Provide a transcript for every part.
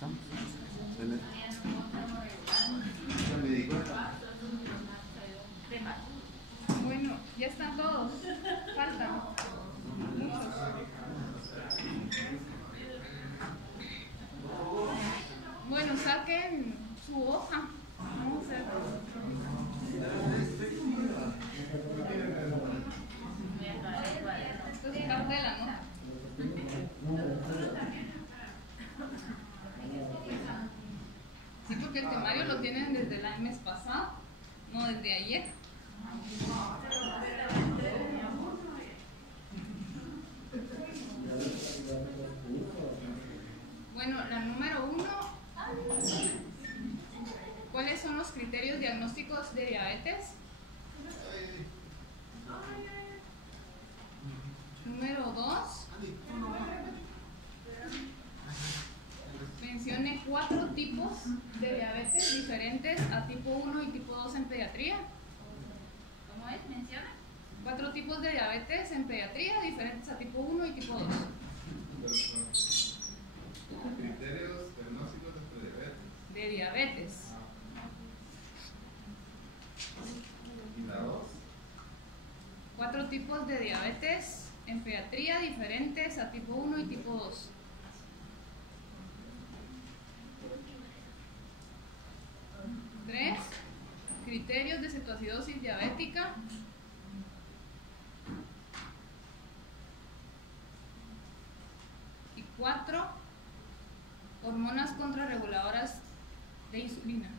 estamos. Me di cuenta. Bueno, ya están todos. Faltan muchos. Bueno, saquen su hoja. Vamos a hacer. Esto es cartela, ¿no? Sí, porque el temario lo tienen desde el mes pasado, no desde ayer. Bueno, la número 1, ¿cuáles son los criterios diagnósticos de diabetes? Número 2, mencione 4 tipos de diabetes diferentes a tipo 1 y tipo 2 en pediatría. ¿Cómo es? Menciona 4 tipos de diabetes en pediatría diferentes a tipo 1 y tipo 2. Criterios diagnósticos de De diabetes. ¿Y la 2? 4 tipos de diabetes en pediatría diferentes a tipo 1 y tipo 2. Tres, criterios de cetoacidosis diabética. Y 4, hormonas contrarreguladoras de insulina.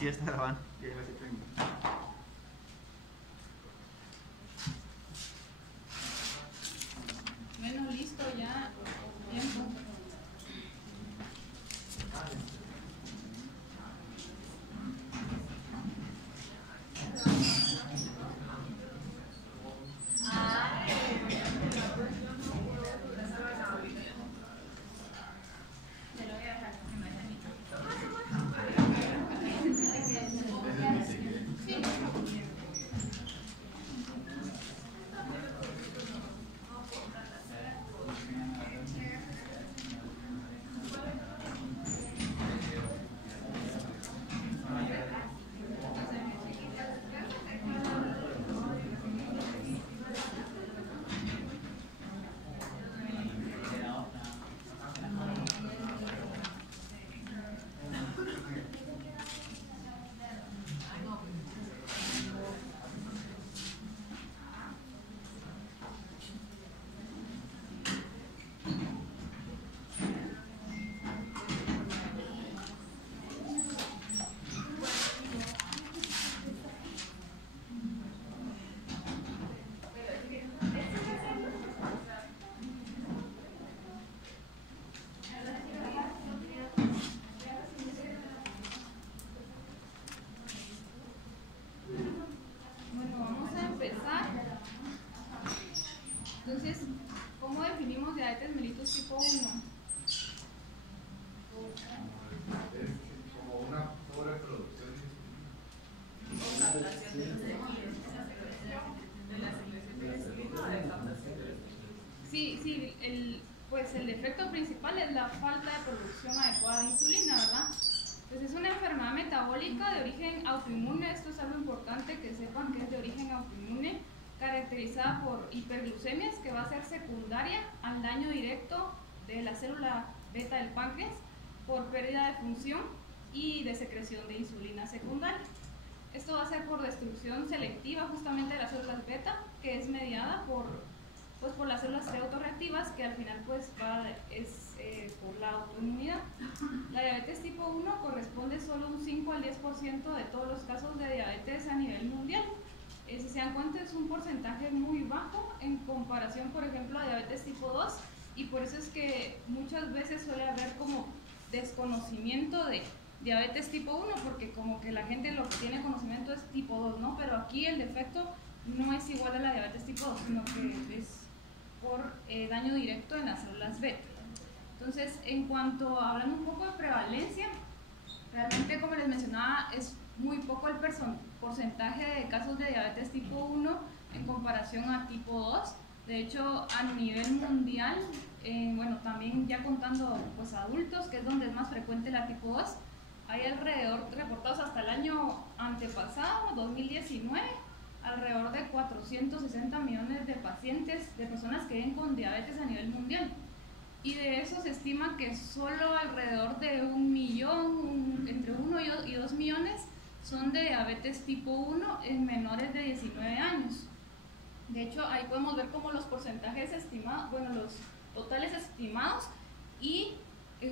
Sí, está grabando. Ya iba a decir 30. Bueno, listo, ya. Tiempo. Bueno, vamos a empezar. Entonces, ¿cómo definimos diabetes mellitus tipo 1? Es como una sobreproducción Sí, pues el efecto principal es la falta de producción adecuada de insulina, ¿verdad? Entonces es una enfermedad metabólica de origen autoinmune, esto es algo importante que sepan que es de origen autoinmune, caracterizada por hiperglucemias que va a ser secundaria al daño directo de la célula beta del páncreas por pérdida de función y de secreción de insulina secundaria. Esto va a ser por destrucción selectiva justamente de las células beta, que es mediada por las células T autorreactivas, que al final es por la autoinmunidad. La diabetes tipo 1 corresponde solo un 5 al 10% de todos los casos de diabetes a nivel mundial. Si se dan cuenta, es un porcentaje muy bajo en comparación, por ejemplo, a diabetes tipo 2, y por eso es que muchas veces suele haber como desconocimiento de diabetes tipo 1, porque como que la gente lo que tiene conocimiento es tipo 2, ¿no? Pero aquí el defecto no es igual a la diabetes tipo 2, sino que es por daño directo en las células beta. Entonces, en cuanto hablando un poco de prevalencia, realmente, como les mencionaba, es muy poco el porcentaje de casos de diabetes tipo 1 en comparación a tipo 2. De hecho, a nivel mundial, bueno, también ya contando pues adultos, que es donde es más frecuente la tipo 2, hay alrededor, reportados hasta el año antepasado, 2019, alrededor de 460 millones de pacientes, de personas que viven con diabetes a nivel mundial. Y de eso se estima que solo alrededor de 1 millón, entre 1 y 2 millones, son de diabetes tipo 1 en menores de 19 años. De hecho, ahí podemos ver como los porcentajes estimados, bueno, los totales estimados, y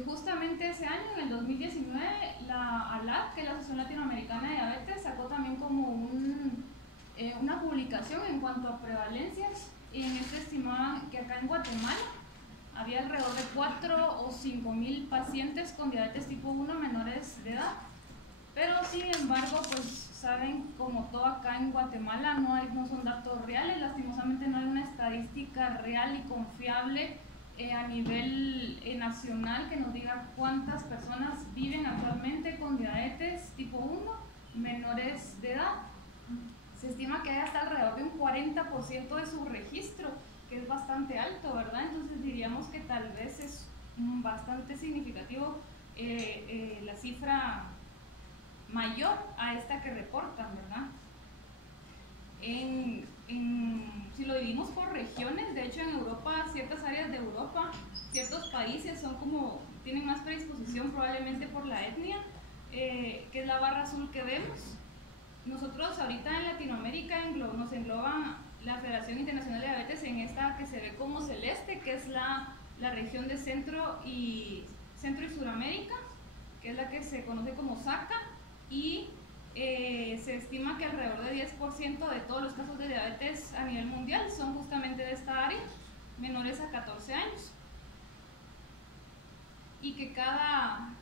justamente ese año, en el 2019, la ALAD, que es la Asociación Latinoamericana de Diabetes, sacó también como una publicación en cuanto a prevalencias, y en este estimaba que acá en Guatemala había alrededor de 4 o 5 mil pacientes con diabetes tipo 1 menores de edad. Pero sin embargo, pues saben, como todo acá en Guatemala no son datos reales, lastimosamente no hay una estadística real y confiable a nivel nacional que nos diga cuántas personas viven actualmente con diabetes tipo 1 menores de edad. Se estima que hay hasta alrededor de un 40% de su registro, que es bastante alto, ¿verdad? Entonces diríamos que tal vez es bastante significativo la cifra mayor a esta que reportan, ¿verdad? Si lo dividimos por regiones, de hecho en Europa, ciertas áreas de Europa, ciertos países tienen más predisposición probablemente por la etnia, que es la barra azul que vemos. Nosotros ahorita en Latinoamérica nos engloban la Federación Internacional de Diabetes en esta que se ve como celeste, que es la región de Centro y Suramérica, que es la que se conoce como SACA, y se estima que alrededor de 10% de todos los casos de diabetes a nivel mundial son justamente de esta área, menores a 14 años. Y que cada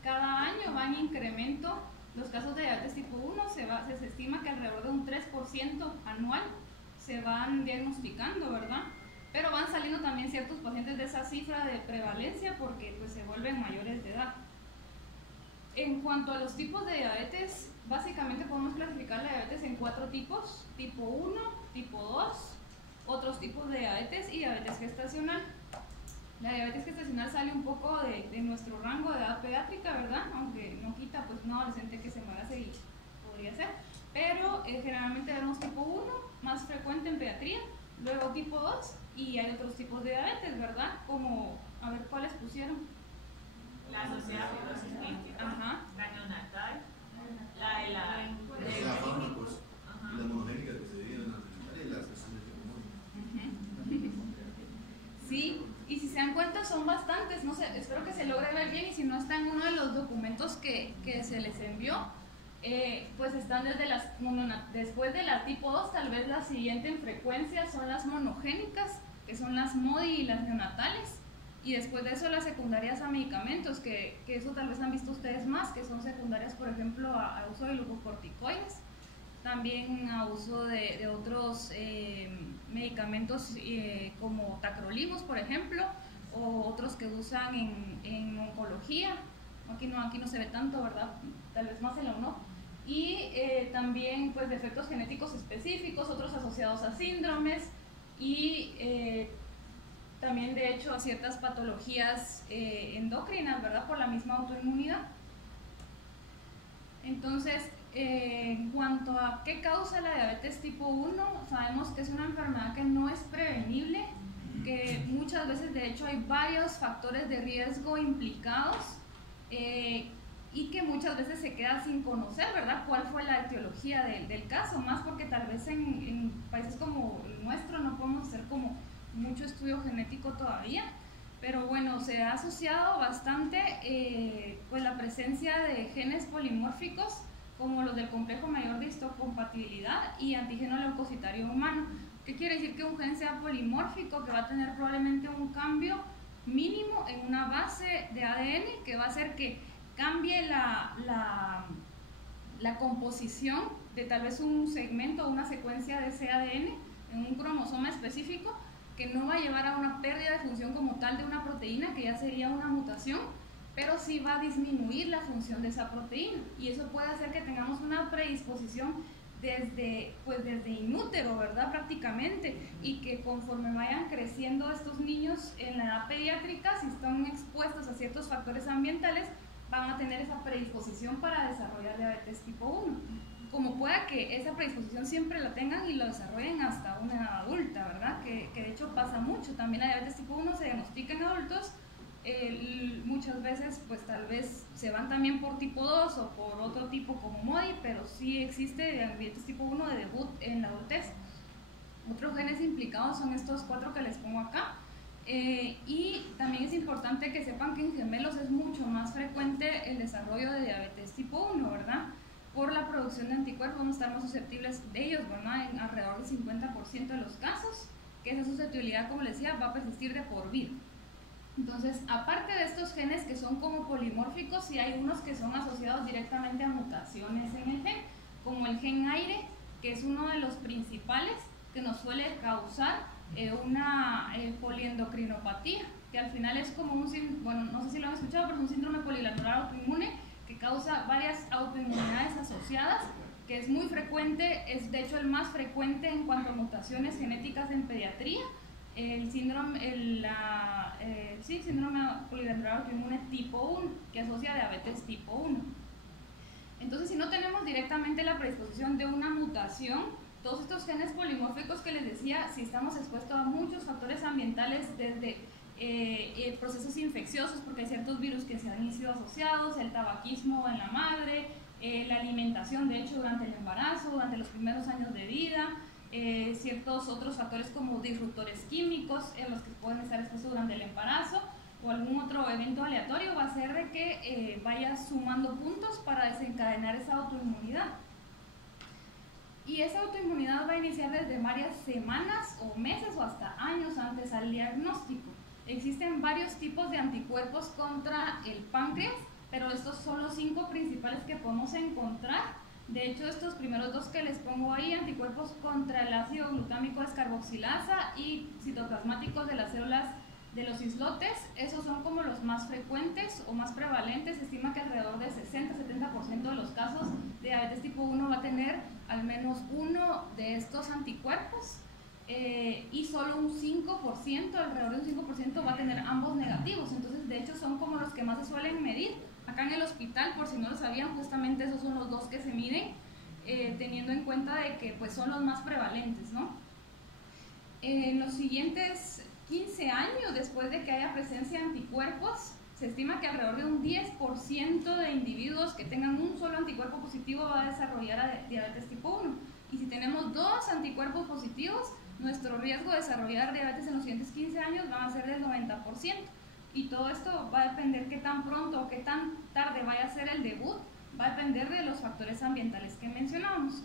año van en incremento los casos de diabetes tipo 1, se estima que alrededor de un 3% anual se van diagnosticando, ¿verdad? Pero van saliendo también ciertos pacientes de esa cifra de prevalencia porque pues, se vuelven mayores de edad. En cuanto a los tipos de diabetes, básicamente podemos clasificar la diabetes en 4 tipos: tipo 1, tipo 2, otros tipos de diabetes y diabetes gestacional. La diabetes gestacional sale un poco de nuestro rango de edad pediátrica, ¿verdad? Aunque no quita pues un adolescente que se embarace y podría ser. Pero generalmente vemos tipo 1, más frecuente en pediatría, luego tipo 2 y hay otros tipos de diabetes, ¿verdad? Como, a ver, ¿cuáles pusieron? La asociada a fibrosis quística, Ajá. la neonatal, la de la... Es la fármacos, la monogénica que se divide en la primaria y las que son de tipo 1. Sí, y si se dan cuenta son bastantes, no sé, espero que se logre ver bien y si no está en uno de los documentos que se les envió, pues están después de la tipo 2, tal vez la siguiente en frecuencia son las monogénicas, que son las MODI y las neonatales, y después de eso las secundarias a medicamentos, que eso tal vez han visto ustedes más, que son secundarias por ejemplo a uso de glucocorticoides, también a uso de otros medicamentos como tacrolimus por ejemplo, o otros que usan en oncología. Aquí no se ve tanto, ¿verdad? Tal vez más en la UNO. Y también pues defectos genéticos específicos, otros asociados a síndromes y también de hecho a ciertas patologías endocrinas, ¿verdad? Por la misma autoinmunidad. Entonces, en cuanto a qué causa la diabetes tipo 1, sabemos que es una enfermedad que no es prevenible, que muchas veces de hecho hay varios factores de riesgo implicados y que muchas veces se queda sin conocer, ¿verdad?, cuál fue la etiología del caso, más porque tal vez en países como el nuestro no podemos hacer como mucho estudio genético todavía, pero bueno, se ha asociado bastante pues la presencia de genes polimórficos como los del complejo mayor de histocompatibilidad y antígeno leucocitario humano. ¿Qué quiere decir? Que un gen sea polimórfico, que va a tener probablemente un cambio mínimo en una base de ADN que va a hacer que cambie la composición de tal vez un segmento o una secuencia de ese ADN en un cromosoma específico, que no va a llevar a una pérdida de función como tal de una proteína, que ya sería una mutación, pero sí va a disminuir la función de esa proteína, y eso puede hacer que tengamos una predisposición desde inútero, ¿verdad?, prácticamente, y que conforme vayan creciendo estos niños en la edad pediátrica, si están expuestos a ciertos factores ambientales, van a tener esa predisposición para desarrollar diabetes tipo 1. Como pueda que esa predisposición siempre la tengan y lo desarrollen hasta una edad adulta, ¿verdad? Que de hecho pasa mucho. También la diabetes tipo 1 se diagnostica en adultos, muchas veces pues tal vez se van también por tipo 2 o por otro tipo como MODI, pero sí existe diabetes tipo 1 de debut en la adultez. Otros genes implicados son estos 4 que les pongo acá. Y también es importante que sepan que en gemelos es mucho más frecuente el desarrollo de diabetes tipo 1, ¿verdad? Por la producción de anticuerpos vamos a estar más susceptibles de ellos, ¿verdad? En alrededor del 50% de los casos, que esa susceptibilidad, como les decía, va a persistir de por vida. Entonces, aparte de estos genes que son como polimórficos, sí hay unos que son asociados directamente a mutaciones en el gen, como el gen aire, que es uno de los principales que nos suele causar una poliendocrinopatía, que al final es como bueno, no sé si lo han escuchado, pero es un síndrome polilateral autoinmune que causa varias autoinmunidades asociadas, que es muy frecuente, es de hecho el más frecuente en cuanto a mutaciones genéticas en pediatría, el síndrome polilateral autoinmune tipo 1, que asocia diabetes tipo 1. Entonces, si no tenemos directamente la predisposición de una mutación, todos estos genes polimórficos que les decía, si estamos expuestos a muchos factores ambientales, desde procesos infecciosos, porque hay ciertos virus que se han sido asociados, el tabaquismo en la madre, la alimentación de hecho durante el embarazo, durante los primeros años de vida, ciertos otros factores como disruptores químicos en los que pueden estar expuestos durante el embarazo, o algún otro evento aleatorio, va a hacer de que vaya sumando puntos para desencadenar esa autoinmunidad. Y esa autoinmunidad va a iniciar desde varias semanas o meses o hasta años antes al diagnóstico. Existen varios tipos de anticuerpos contra el páncreas, pero estos son los 5 principales que podemos encontrar. De hecho, estos primeros 2 que les pongo ahí, anticuerpos contra el ácido glutámico descarboxilasa y citoplasmáticos de las células de los islotes, esos son como los más frecuentes o más prevalentes. Se estima que alrededor del 60-70% de los casos de diabetes tipo 1 va a tener al menos uno de estos anticuerpos, y solo un 5%, alrededor de un 5% va a tener ambos negativos. Entonces, de hecho, son como los que más se suelen medir. Acá en el hospital, por si no lo sabían, justamente esos son los 2 que se miden, teniendo en cuenta de que pues, son los más prevalentes, ¿no? En los siguientes 15 años, después de que haya presencia de anticuerpos, se estima que alrededor de un 10% de individuos que tengan un solo anticuerpo positivo va a desarrollar diabetes tipo 1. Y si tenemos 2 anticuerpos positivos, nuestro riesgo de desarrollar diabetes en los siguientes 15 años va a ser del 90%. Y todo esto va a depender qué tan pronto o qué tan tarde vaya a ser el debut, va a depender de los factores ambientales que mencionamos.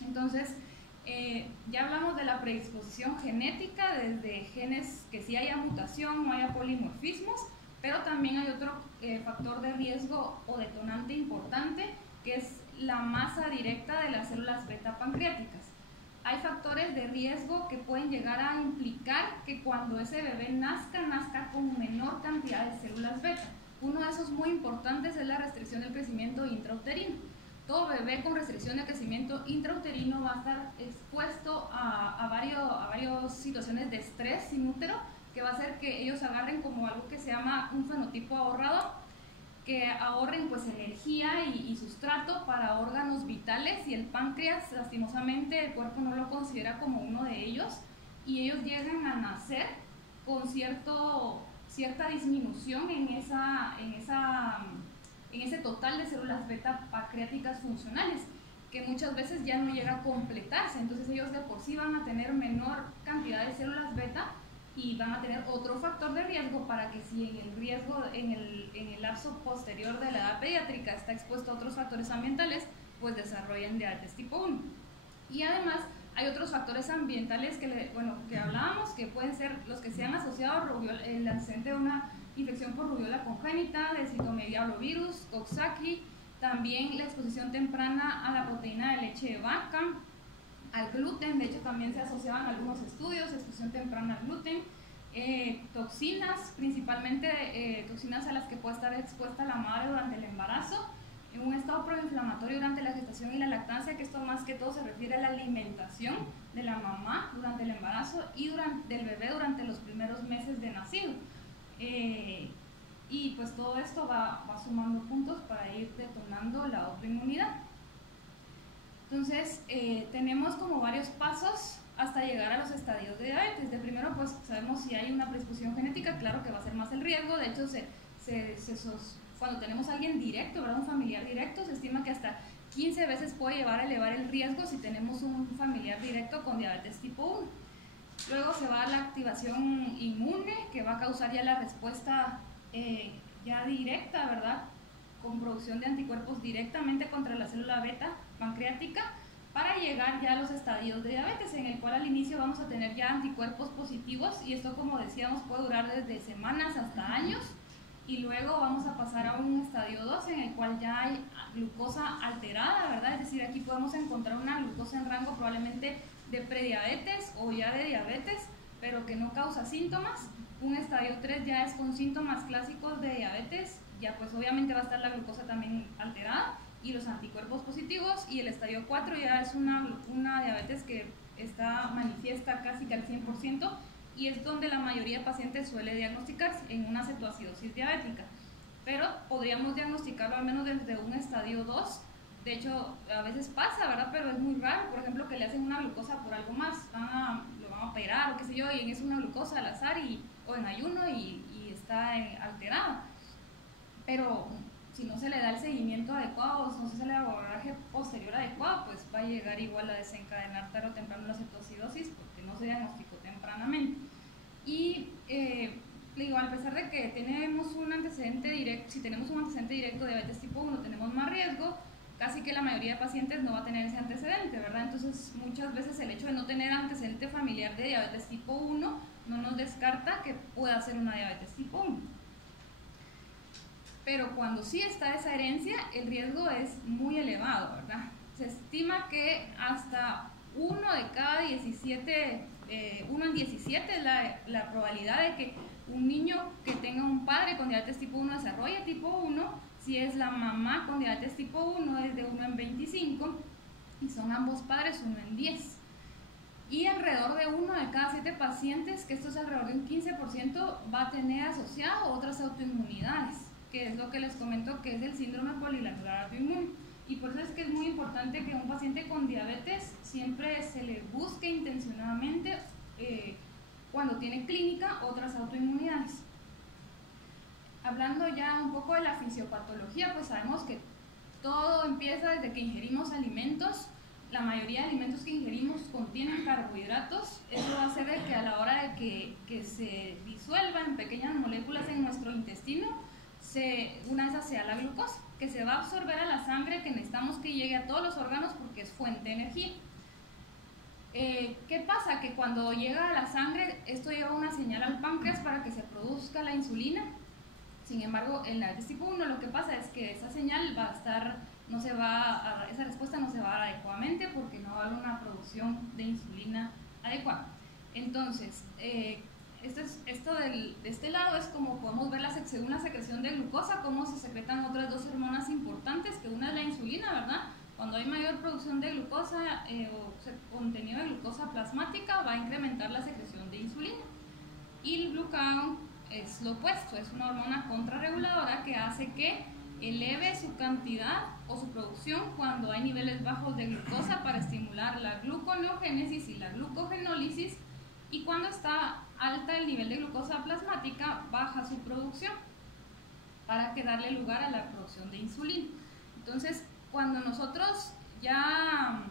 Entonces, ya hablamos de la predisposición genética, desde genes que sí haya mutación o haya polimorfismos, pero también hay otro factor de riesgo o detonante importante, que es la masa directa de las células beta pancreáticas. Hay factores de riesgo que pueden llegar a implicar que cuando ese bebé nazca con menor cantidad de células beta. Uno de esos muy importantes es la restricción del crecimiento intrauterino. Todo bebé con restricción de crecimiento intrauterino va a estar expuesto a varias situaciones de estrés sin útero, que va a hacer que ellos agarren como algo que se llama un fenotipo ahorrador, que ahorren pues energía y sustrato para órganos vitales, y el páncreas, lastimosamente, el cuerpo no lo considera como uno de ellos, y ellos llegan a nacer con cierta disminución en ese total de células beta pancreáticas funcionales, que muchas veces ya no llega a completarse. Entonces ellos de por sí van a tener menor cantidad de células beta y van a tener otro factor de riesgo para que si en el lapso posterior de la edad pediátrica está expuesto a otros factores ambientales, pues desarrollen diabetes tipo 1. Y además hay otros factores ambientales que hablábamos, que pueden ser los que se han asociado el antecedente de una infección por rubiola congénita, de citomegalovirus, Coxsackie, también la exposición temprana a la proteína de leche de vaca, al gluten. De hecho también se asociaban algunos estudios, exposición temprana al gluten, toxinas, principalmente toxinas a las que puede estar expuesta la madre durante el embarazo, en un estado proinflamatorio durante la gestación y la lactancia, que esto más que todo se refiere a la alimentación de la mamá durante el embarazo y del bebé durante los primeros meses de nacido. Y pues todo esto va sumando puntos para ir detonando la autoinmunidad. Entonces, tenemos como varios pasos hasta llegar a los estadios de diabetes. De primero, pues sabemos si hay una predisposición genética, claro que va a ser más el riesgo. De hecho, cuando tenemos a alguien directo, ¿verdad? Un familiar directo, se estima que hasta 15 veces puede llevar a elevar el riesgo si tenemos un familiar directo con diabetes tipo 1. Luego se va a la activación inmune, que va a causar ya la respuesta ya directa, ¿verdad? Con producción de anticuerpos directamente contra la célula beta pancreática, para llegar ya a los estadios de diabetes, en el cual al inicio vamos a tener ya anticuerpos positivos, y esto, como decíamos, puede durar desde semanas hasta años, y luego vamos a pasar a un estadio 2 en el cual ya hay glucosa alterada, ¿verdad? Es decir, aquí podemos encontrar una glucosa en rango probablemente de prediabetes o ya de diabetes, pero que no causa síntomas. Un estadio 3 ya es con síntomas clásicos de diabetes, ya pues obviamente va a estar la glucosa también alterada y los anticuerpos positivos, y el estadio 4 ya es una diabetes que está manifiesta casi que al 100%, y es donde la mayoría de pacientes suele diagnosticarse en una cetoacidosis diabética, pero podríamos diagnosticarlo al menos desde un estadio 2. De hecho, a veces pasa, ¿verdad? Pero es muy raro, por ejemplo, que le hacen una glucosa por algo más, lo van a operar o qué sé yo, y es una glucosa al azar o en ayuno y está alterada. Pero si no se le da el seguimiento adecuado, si no se le da el abordaje posterior adecuado, pues va a llegar igual a desencadenar tarde o temprano la cetoacidosis, porque no se diagnosticó tempranamente. Y digo, a pesar de que tenemos un antecedente directo, si tenemos un antecedente directo de diabetes tipo 1, tenemos más riesgo. casi que la mayoría de pacientes no va a tener ese antecedente, ¿verdad? Entonces, muchas veces el hecho de no tener antecedente familiar de diabetes tipo 1 no nos descarta que pueda ser una diabetes tipo 1. Pero cuando sí está esa herencia, el riesgo es muy elevado, ¿verdad? Se estima que hasta 1 de cada 17, 1 en 17 es la probabilidad de que un niño que tenga un padre con diabetes tipo 1 desarrolle tipo 1. Si es la mamá con diabetes tipo 1 es de 1 en 25 y son ambos padres 1 en 10. Y alrededor de 1 de cada 7 pacientes, que esto es alrededor de un 15%, va a tener asociado otras autoinmunidades, que es lo que les comento que es el síndrome polilateral autoinmune. Y por eso es que es muy importante que un paciente con diabetes siempre se le busque intencionadamente cuando tiene clínica otras autoinmunidades. Hablando ya un poco de la fisiopatología, pues sabemos que todo empieza desde que ingerimos alimentos. La mayoría de alimentos que ingerimos contienen carbohidratos. Eso va a hacer de que a la hora de que se disuelvan en pequeñas moléculas en nuestro intestino, una de esas sea la glucosa, que se va a absorber a la sangre, que necesitamos que llegue a todos los órganos porque es fuente de energía. ¿Qué pasa? Que cuando llega a la sangre, esto lleva una señal al páncreas para que se produzca la insulina. Sin embargo, en la diabetes tipo 1 lo que pasa es que esa señal va a estar, esa respuesta no se va a dar adecuadamente porque no va a haber una producción de insulina adecuada. Entonces, de este lado es como podemos ver según la secreción de glucosa, cómo se secretan otras dos hormonas importantes, que una es la insulina, ¿verdad? Cuando hay mayor producción de glucosa o contenido de glucosa plasmática, va a incrementar la secreción de insulina. Y el glucagón es lo opuesto, es una hormona contrarreguladora que hace que eleve su cantidad o su producción cuando hay niveles bajos de glucosa para estimular la gluconeogénesis y la glucogenólisis, y cuando está alta el nivel de glucosa plasmática baja su producción para que darle lugar a la producción de insulina. Entonces, cuando nosotros ya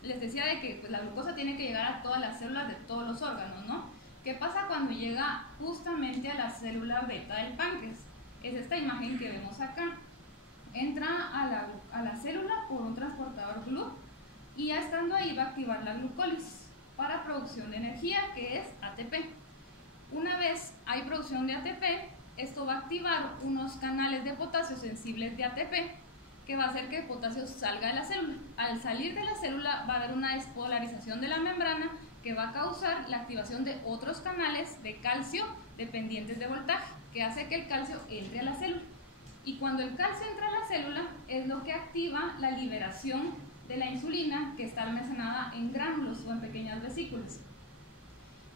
les decía de que pues, la glucosa tiene que llegar a todas las células de todos los órganos, ¿no? ¿Qué pasa cuando llega justamente a la célula beta del páncreas? Es esta imagen que vemos acá. Entra a la célula por un transportador GLUT y ya estando ahí va a activar la glucólisis para producción de energía, que es ATP. Una vez hay producción de ATP, esto va a activar unos canales de potasio sensibles de ATP que va a hacer que el potasio salga de la célula. Al salir de la célula va a haber una despolarización de la membrana que va a causar la activación de otros canales de calcio dependientes de voltaje, que hace que el calcio entre a la célula. Y cuando el calcio entra a la célula, es lo que activa la liberación de la insulina, que está almacenada en gránulos o en pequeñas vesículas.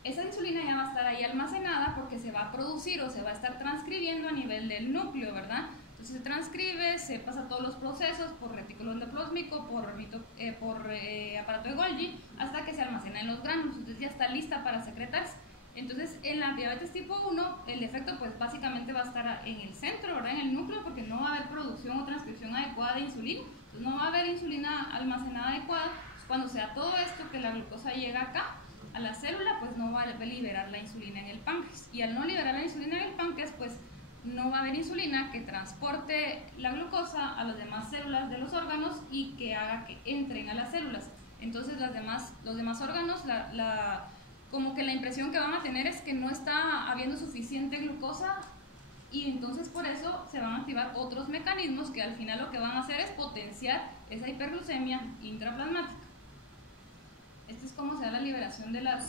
Esa insulina ya va a estar ahí almacenada porque se va a producir o se va a estar transcribiendo a nivel del núcleo, ¿verdad? Entonces se transcribe, se pasa todos los procesos por retículo endoplásmico, por aparato de Golgi, hasta que se almacena en los gránulos. Entonces ya está lista para secretarse. Entonces en la diabetes tipo 1 el efecto pues básicamente va a estar en el centro, ¿verdad? En el núcleo, porque no va a haber producción o transcripción adecuada de insulina. Entonces no va a haber insulina almacenada adecuada. Entonces, cuando sea todo esto, que la glucosa llega acá a la célula, pues no va a liberar la insulina en el páncreas. Y al no liberar la insulina en el páncreas, pues no va a haber insulina que transporte la glucosa a las demás células de los órganos y que haga que entren a las células. Entonces los demás órganos, como que la impresión que van a tener es que no está habiendo suficiente glucosa, y entonces por eso se van a activar otros mecanismos que al final lo que van a hacer es potenciar esa hiperglucemia intraplasmática. Esto es cómo se da la liberación de la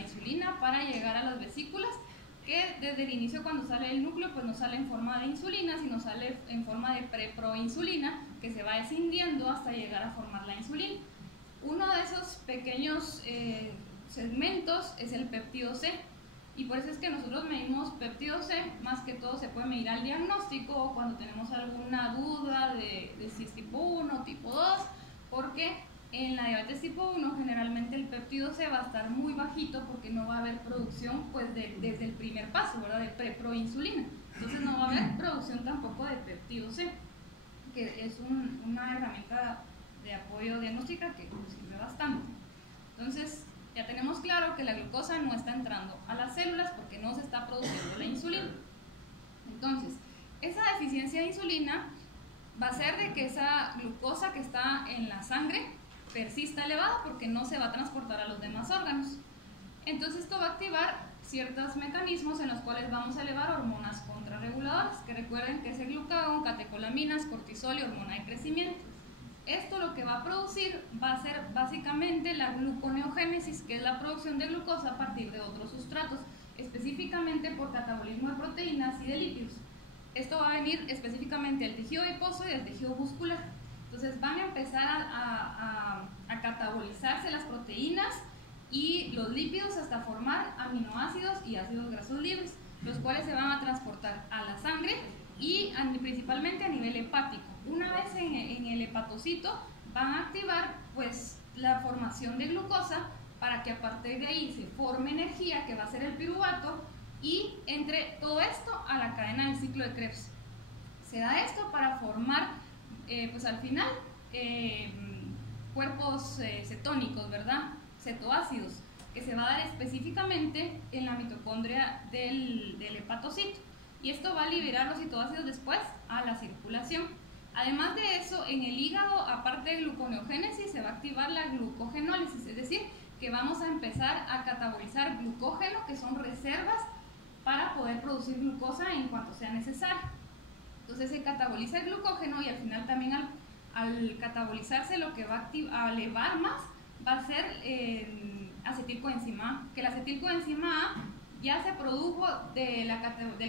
insulina para llegar a las vesículas, que desde el inicio cuando sale el núcleo pues no sale en forma de insulina, sino sale en forma de preproinsulina, que se va descendiendo hasta llegar a formar la insulina. Uno de esos pequeños segmentos es el péptido C, y por eso es que nosotros medimos péptido C. Más que todo se puede medir al diagnóstico o cuando tenemos alguna duda de si es tipo 1 o tipo 2, porque en la diabetes tipo 1 generalmente el péptido C va a estar muy bajito porque no va a haber producción pues desde el primer paso, ¿verdad? De preproinsulina. Entonces no va a haber producción tampoco de péptido C, que es una herramienta de apoyo diagnóstica que nos sirve bastante. Entonces ya tenemos claro que la glucosa no está entrando a las células porque no se está produciendo la insulina. Entonces, esa deficiencia de insulina va a ser de que esa glucosa que está en la sangre persista elevada porque no se va a transportar a los demás órganos. Entonces esto va a activar ciertos mecanismos en los cuales vamos a elevar hormonas contrarreguladoras, que recuerden que es el glucagón, catecolaminas, cortisol y hormona de crecimiento. Esto lo que va a producir va a ser básicamente la gluconeogénesis, que es la producción de glucosa a partir de otros sustratos, específicamente por catabolismo de proteínas y de lípidos. Esto va a venir específicamente del tejido adiposo y del tejido muscular. Entonces van a empezar a catabolizarse las proteínas y los lípidos hasta formar aminoácidos y ácidos grasos libres, los cuales se van a transportar a la sangre y principalmente a nivel hepático. Una vez en el hepatocito van a activar pues la formación de glucosa para que a partir de ahí se forme energía, que va a ser el piruvato, y entre todo esto a la cadena del ciclo de Krebs. Se da esto para formar pues al final cuerpos cetónicos, ¿verdad? Cetoácidos, que se va a dar específicamente en la mitocondria del hepatocito, y esto va a liberar los cetoácidos después a la circulación. Además de eso, en el hígado, aparte de gluconeogénesis, se va a activar la glucogenólisis, es decir, que vamos a empezar a catabolizar glucógeno, que son reservas para poder producir glucosa en cuanto sea necesario. Entonces se cataboliza el glucógeno y al final también al catabolizarse lo que va a elevar más va a ser acetilcoenzima A, que la acetilcoenzima A ya se produjo del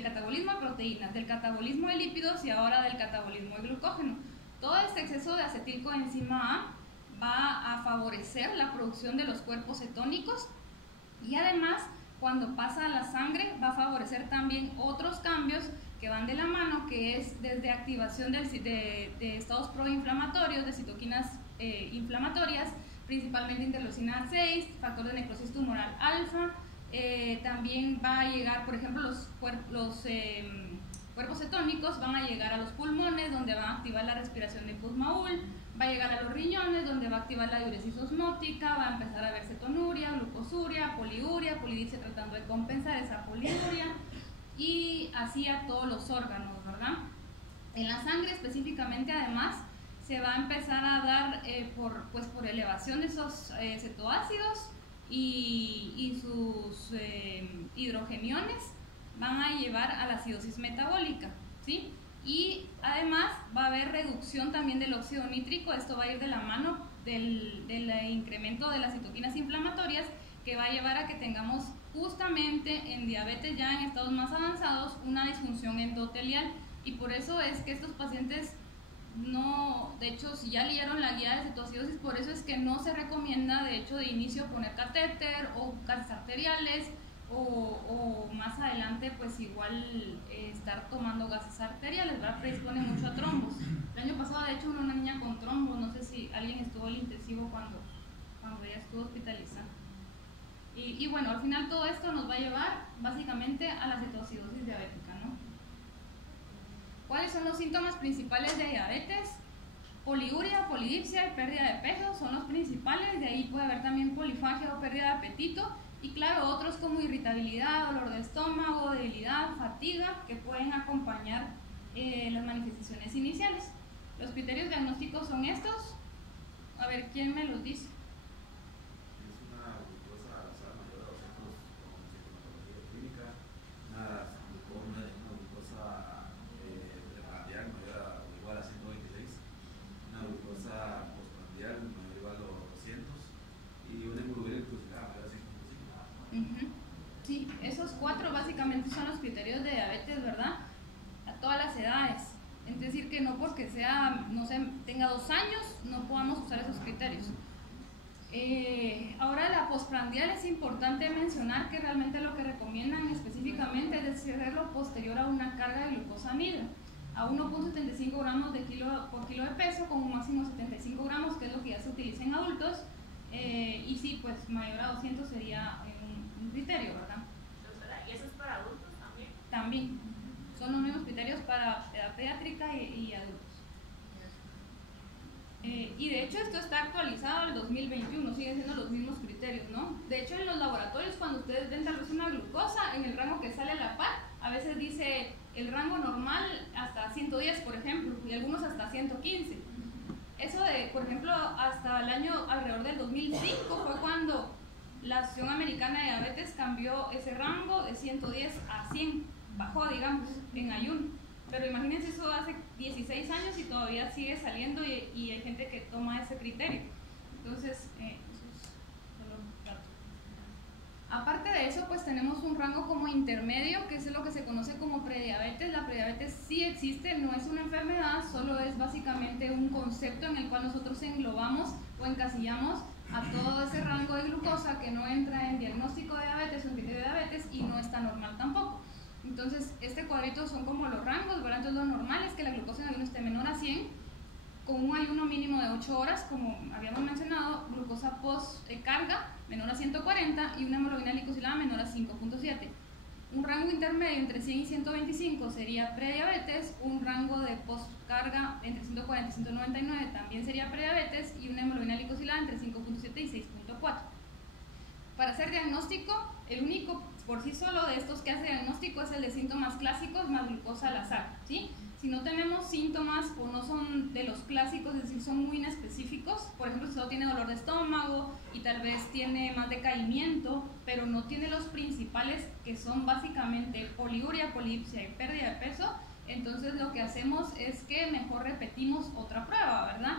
catabolismo de proteínas, del catabolismo de lípidos y ahora del catabolismo de glucógeno. Todo este exceso de acetilcoenzima A va a favorecer la producción de los cuerpos cetónicos, y además cuando pasa a la sangre va a favorecer también otros cambios que van de la mano, que es desde activación de estados proinflamatorios, de citoquinas inflamatorias, principalmente interleucina 6, factor de necrosis tumoral alfa. También va a llegar, por ejemplo, los cuerpos cetónicos van a llegar a los pulmones, donde van a activar la respiración de Kussmaul, va a llegar a los riñones, donde va a activar la diuresis osmótica, va a empezar a ver cetonuria, glucosuria, poliuria, polidipsia tratando de compensar esa poliuria, y así a todos los órganos, ¿verdad? En la sangre específicamente, además, se va a empezar a dar por elevación de esos cetoácidos y sus hidrogeniones van a llevar a la acidosis metabólica, ¿sí? Y además va a haber reducción también del óxido nítrico. Esto va a ir de la mano del incremento de las citoquinas inflamatorias, que va a llevar a que tengamos justamente en diabetes ya en estados más avanzados una disfunción endotelial, y por eso es que estos pacientes no, de hecho, si ya leyeron la guía de cetoacidosis, por eso es que no se recomienda de hecho de inicio poner catéter o gases arteriales, o más adelante pues igual estar tomando gases arteriales, ¿verdad? Predispone mucho a trombos. El año pasado de hecho una niña con trombos, no sé si alguien estuvo en el intensivo cuando ella estuvo hospitalizada. Y bueno, al final todo esto nos va a llevar básicamente a la cetoacidosis diabética, ¿no? ¿Cuáles son los síntomas principales de diabetes? Poliuria, polidipsia y pérdida de peso son los principales. De ahí puede haber también polifagia o pérdida de apetito, y claro, otros como irritabilidad, dolor de estómago, debilidad, fatiga, que pueden acompañar las manifestaciones iniciales. Los criterios diagnósticos son estos. A ver, ¿quién me los dice? Es una glucosa basal mayor a 200 con sintomatología clínica, una glucosa preprandial mayor o igual a 126, una glucosa postprandial mayor o igual a 200, y una hemoglobina glucosilada mayor a 5,5. Sí, esos cuatro básicamente son los criterios de diabetes, ¿verdad? A todas las edades. Es decir, que no porque sea, no sé, tenga 2 años, no podamos usar esos criterios. Ahora la postprandial es importante mencionar que realmente lo que recomiendan específicamente es hacerlo posterior a una carga de glucosamida, a 1.75 gramos por kilo de peso, con un máximo de 75 gramos, que es lo que ya se utiliza en adultos, y sí, pues mayor a 200 sería un criterio, ¿verdad? Doctora, ¿y eso es para adultos también? También son los mismos criterios para edad pediátrica y adultos. Y de hecho esto está actualizado en el 2021, siguen siendo los mismos criterios, ¿no? De hecho en los laboratorios, cuando ustedes ven tal vez una glucosa en el rango que sale a la par, a a veces dice el rango normal hasta 110, por ejemplo, y algunos hasta 115. Eso de, por ejemplo, hasta el año alrededor del 2005 fue cuando la Asociación Americana de Diabetes cambió ese rango de 110 a 100, bajó, digamos, en ayuno. Pero imagínense, eso hace 16 años y todavía sigue saliendo y hay gente que toma ese criterio. Entonces, eso es solo un dato. Aparte de eso, pues tenemos un rango como intermedio, que es lo que se conoce como prediabetes. La prediabetes sí existe, no es una enfermedad, solo es básicamente un concepto en el cual nosotros englobamos o encasillamos a todo ese rango de glucosa que no entra en diagnóstico de diabetes o en criterio de diabetes y no está normal tampoco. Entonces, este cuadrito son como los rangos, ¿verdad? Entonces, lo normal es que la glucosa en ayuno esté menor a 100, con un ayuno mínimo de 8 horas, como habíamos mencionado, glucosa post-carga menor a 140 y una hemoglobina glicosilada menor a 5.7. Un rango intermedio entre 100 y 125 sería prediabetes, un rango de post-carga entre 140 y 199 también sería prediabetes y una hemoglobina glicosilada entre 5.7 y 6.4. Para hacer diagnóstico, el único por sí solo de estos que hace diagnóstico es el de síntomas clásicos más glucosa al azar, ¿sí? Si no tenemos síntomas o no son de los clásicos, es decir, son muy inespecíficos, por ejemplo, si solo tiene dolor de estómago y tal vez tiene más decaimiento, pero no tiene los principales que son básicamente poliuria, polipsia y pérdida de peso, entonces lo que hacemos es que mejor repetimos otra prueba, ¿verdad?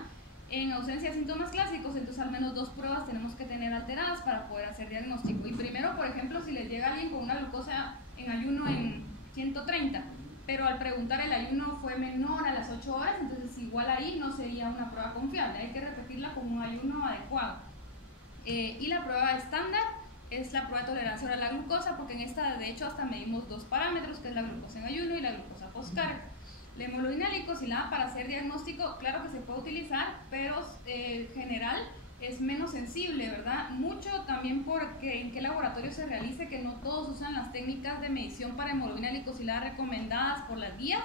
En ausencia de síntomas clásicos, entonces al menos 2 pruebas tenemos que tener alteradas para poder hacer diagnóstico. Y primero, por ejemplo, si les llega alguien con una glucosa en ayuno en 130, pero al preguntar el ayuno fue menor a las 8 horas, entonces igual ahí no sería una prueba confiable, hay que repetirla con un ayuno adecuado. Y la prueba estándar es la prueba de tolerancia oral a la glucosa, porque en esta de hecho hasta medimos 2 parámetros, que es la glucosa en ayuno y la glucosa postcarga. La hemoglobina glicosilada para hacer diagnóstico, claro que se puede utilizar, pero en general es menos sensible, ¿verdad? Mucho también porque en qué laboratorio se realice, que no todos usan las técnicas de medición para hemoglobina glicosilada recomendadas por las guías,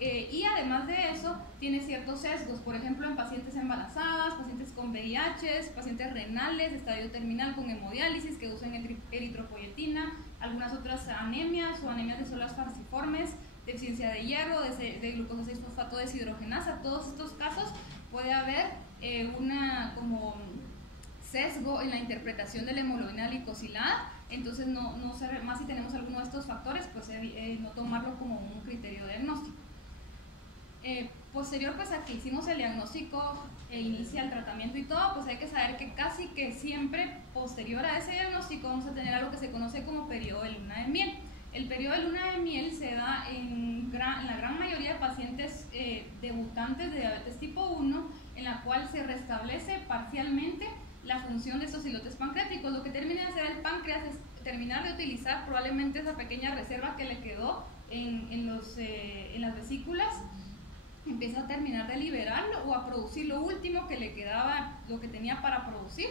y además de eso tiene ciertos sesgos, por ejemplo en pacientes embarazadas, pacientes con VIH, pacientes renales, estadio terminal con hemodiálisis que usan eritropoyetina, algunas otras anemias o anemias de células falciformes, deficiencia de hierro, de glucosa 6-fosfato deshidrogenasa. Todos estos casos puede haber una como sesgo en la interpretación de la hemoglobina glicosilada, entonces no saber más si tenemos alguno de estos factores, pues no tomarlo como un criterio de diagnóstico. Posterior pues a que hicimos el diagnóstico e inicia el tratamiento y todo, pues hay que saber que casi que siempre posterior a ese diagnóstico vamos a tener algo que se conoce como periodo de luna de miel. El periodo de luna de miel se da en la gran mayoría de pacientes debutantes de diabetes tipo 1, en la cual se restablece parcialmente la función de estos islotes pancreáticos. Lo que termina de hacer el páncreas es terminar de utilizar probablemente esa pequeña reserva que le quedó en las vesículas, empieza a terminar de liberarlo o a producir lo último que le quedaba, lo que tenía para producir.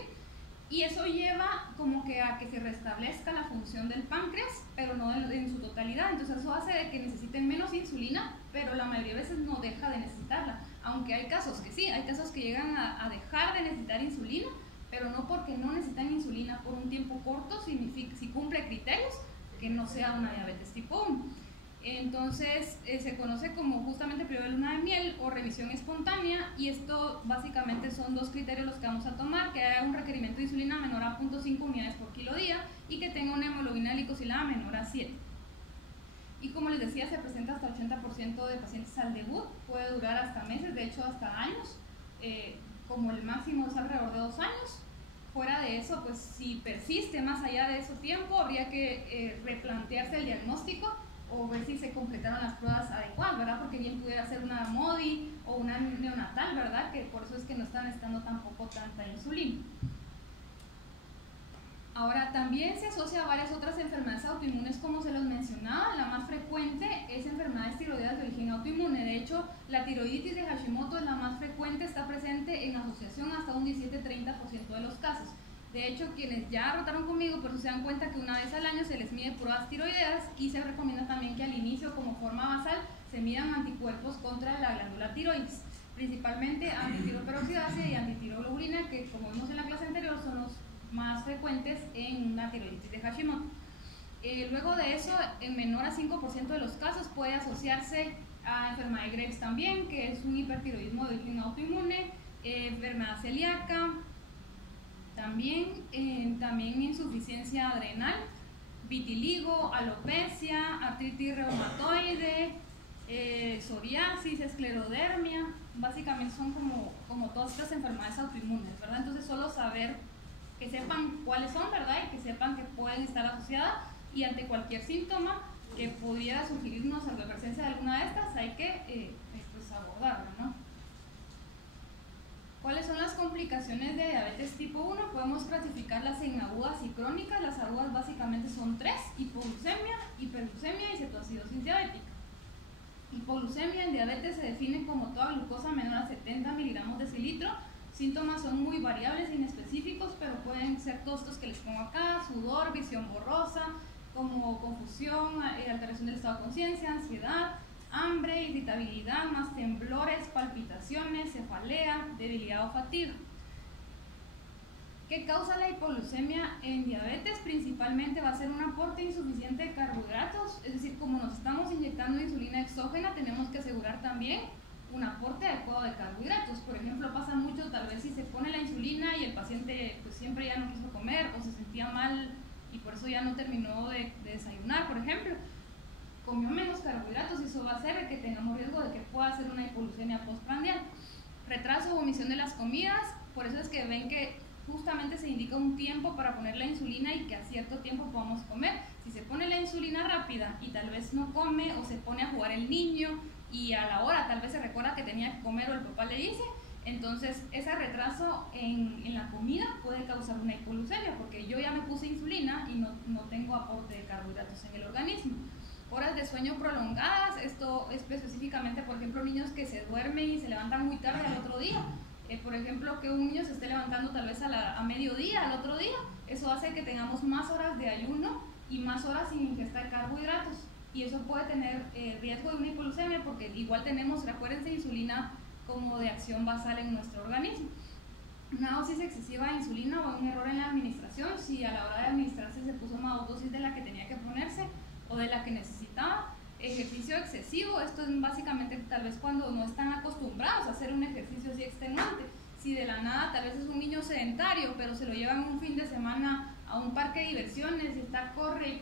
Y eso lleva como que a que se restablezca la función del páncreas, pero no en su totalidad. Entonces eso hace de que necesiten menos insulina, pero la mayoría de veces no deja de necesitarla. Aunque hay casos que sí, hay casos que llegan a dejar de necesitar insulina, pero no porque no necesitan insulina por un tiempo corto, significa, si cumple criterios, que no sea una diabetes tipo 1. Entonces se conoce como justamente periodo de luna de miel o revisión espontánea, y esto básicamente son 2 criterios los que vamos a tomar: que haya un requerimiento de insulina menor a 0.5 unidades por kilo día y que tenga una hemoglobina glicosilada menor a 7. Y como les decía, se presenta hasta el 80% de pacientes al debut, puede durar hasta meses, de hecho hasta años, como el máximo es alrededor de 2 años. Fuera de eso, pues si persiste más allá de ese tiempo, habría que replantearse el diagnóstico o ver si se completaron las pruebas adecuadas, ¿verdad? Porque bien pudiera ser una MODY o una neonatal, ¿verdad? Que por eso es que no están necesitando tampoco tanta insulina. Ahora, también se asocia a varias otras enfermedades autoinmunes, como se los mencionaba. La más frecuente es enfermedades tiroideas de origen autoinmune. De hecho, la tiroiditis de Hashimoto es la más frecuente, está presente en asociación hasta un 17-30% de los casos. De hecho, quienes ya rotaron conmigo, por eso se dan cuenta que una vez al año se les mide pruebas tiroideas, y se recomienda también que al inicio, como forma basal, se midan anticuerpos contra la glándula tiroides, principalmente antitiroperoxidasa y antitiroglobulina, que como vimos en la clase anterior son los más frecuentes en una tiroiditis de Hashimoto. Luego de eso, en menor a 5% de los casos puede asociarse a enfermedad de Graves también, que es un hipertiroidismo de origen autoinmune, enfermedad celíaca, también insuficiencia adrenal, vitiligo, alopecia, artritis reumatoide, psoriasis, esclerodermia. Básicamente son como todas estas enfermedades autoinmunes, ¿verdad? Entonces solo saber, que sepan cuáles son, ¿verdad? Y que sepan que pueden estar asociadas, y ante cualquier síntoma que pudiera sugerirnos a la presencia de alguna de estas hay que pues abordarlo, ¿no? ¿Cuáles son las complicaciones de diabetes tipo 1? Podemos clasificarlas en agudas y crónicas. Las agudas básicamente son 3: hipoglucemia, hiperglucemia y cetoacidosis diabética. Hipoglucemia en diabetes se define como toda glucosa menor a 70 miligramos de decilitro. Síntomas son muy variables e inespecíficos, pero pueden ser todos estos que les pongo acá: sudor, visión borrosa, como confusión, alteración del estado de conciencia, ansiedad, hambre, irritabilidad, más temblores, palpitaciones, cefalea, debilidad o fatiga. ¿Qué causa la hipoglucemia en diabetes? Principalmente va a ser un aporte insuficiente de carbohidratos, es decir, como nos estamos inyectando insulina exógena, tenemos que asegurar también un aporte adecuado de carbohidratos. Por ejemplo, pasa mucho tal vez si se pone la insulina y el paciente pues siempre ya no quiso comer o se sentía mal y por eso ya no terminó de desayunar, por ejemplo. Comió menos carbohidratos y eso va a hacer que tengamos riesgo de que pueda hacer una hipoglucemia postprandial. Retraso o omisión de las comidas, por eso es que ven que justamente se indica un tiempo para poner la insulina y que a cierto tiempo podamos comer. Si se pone la insulina rápida y tal vez no come, o se pone a jugar el niño y a la hora tal vez se recuerda que tenía que comer o el papá le dice, entonces ese retraso en la comida puede causar una hipoglucemia porque yo ya me puse insulina y no tengo aporte de carbohidratos en el organismo. Horas de sueño prolongadas, esto específicamente, por ejemplo, niños que se duermen y se levantan muy tarde al otro día. Por ejemplo, que un niño se esté levantando tal vez a mediodía al otro día, eso hace que tengamos más horas de ayuno y más horas sin ingesta de carbohidratos, y eso puede tener riesgo de una hipoglucemia porque igual tenemos, recuérdense, insulina como de acción basal en nuestro organismo. Una dosis excesiva de insulina o un error en la administración, si a la hora de administrarse se puso más dosis de la que tenía que ponerse o de la que necesitaba. Ejercicio excesivo, esto es básicamente tal vez cuando no están acostumbrados a hacer un ejercicio así extenuante. Si de la nada tal vez es un niño sedentario, pero se lo llevan un fin de semana a un parque de diversiones y está corre,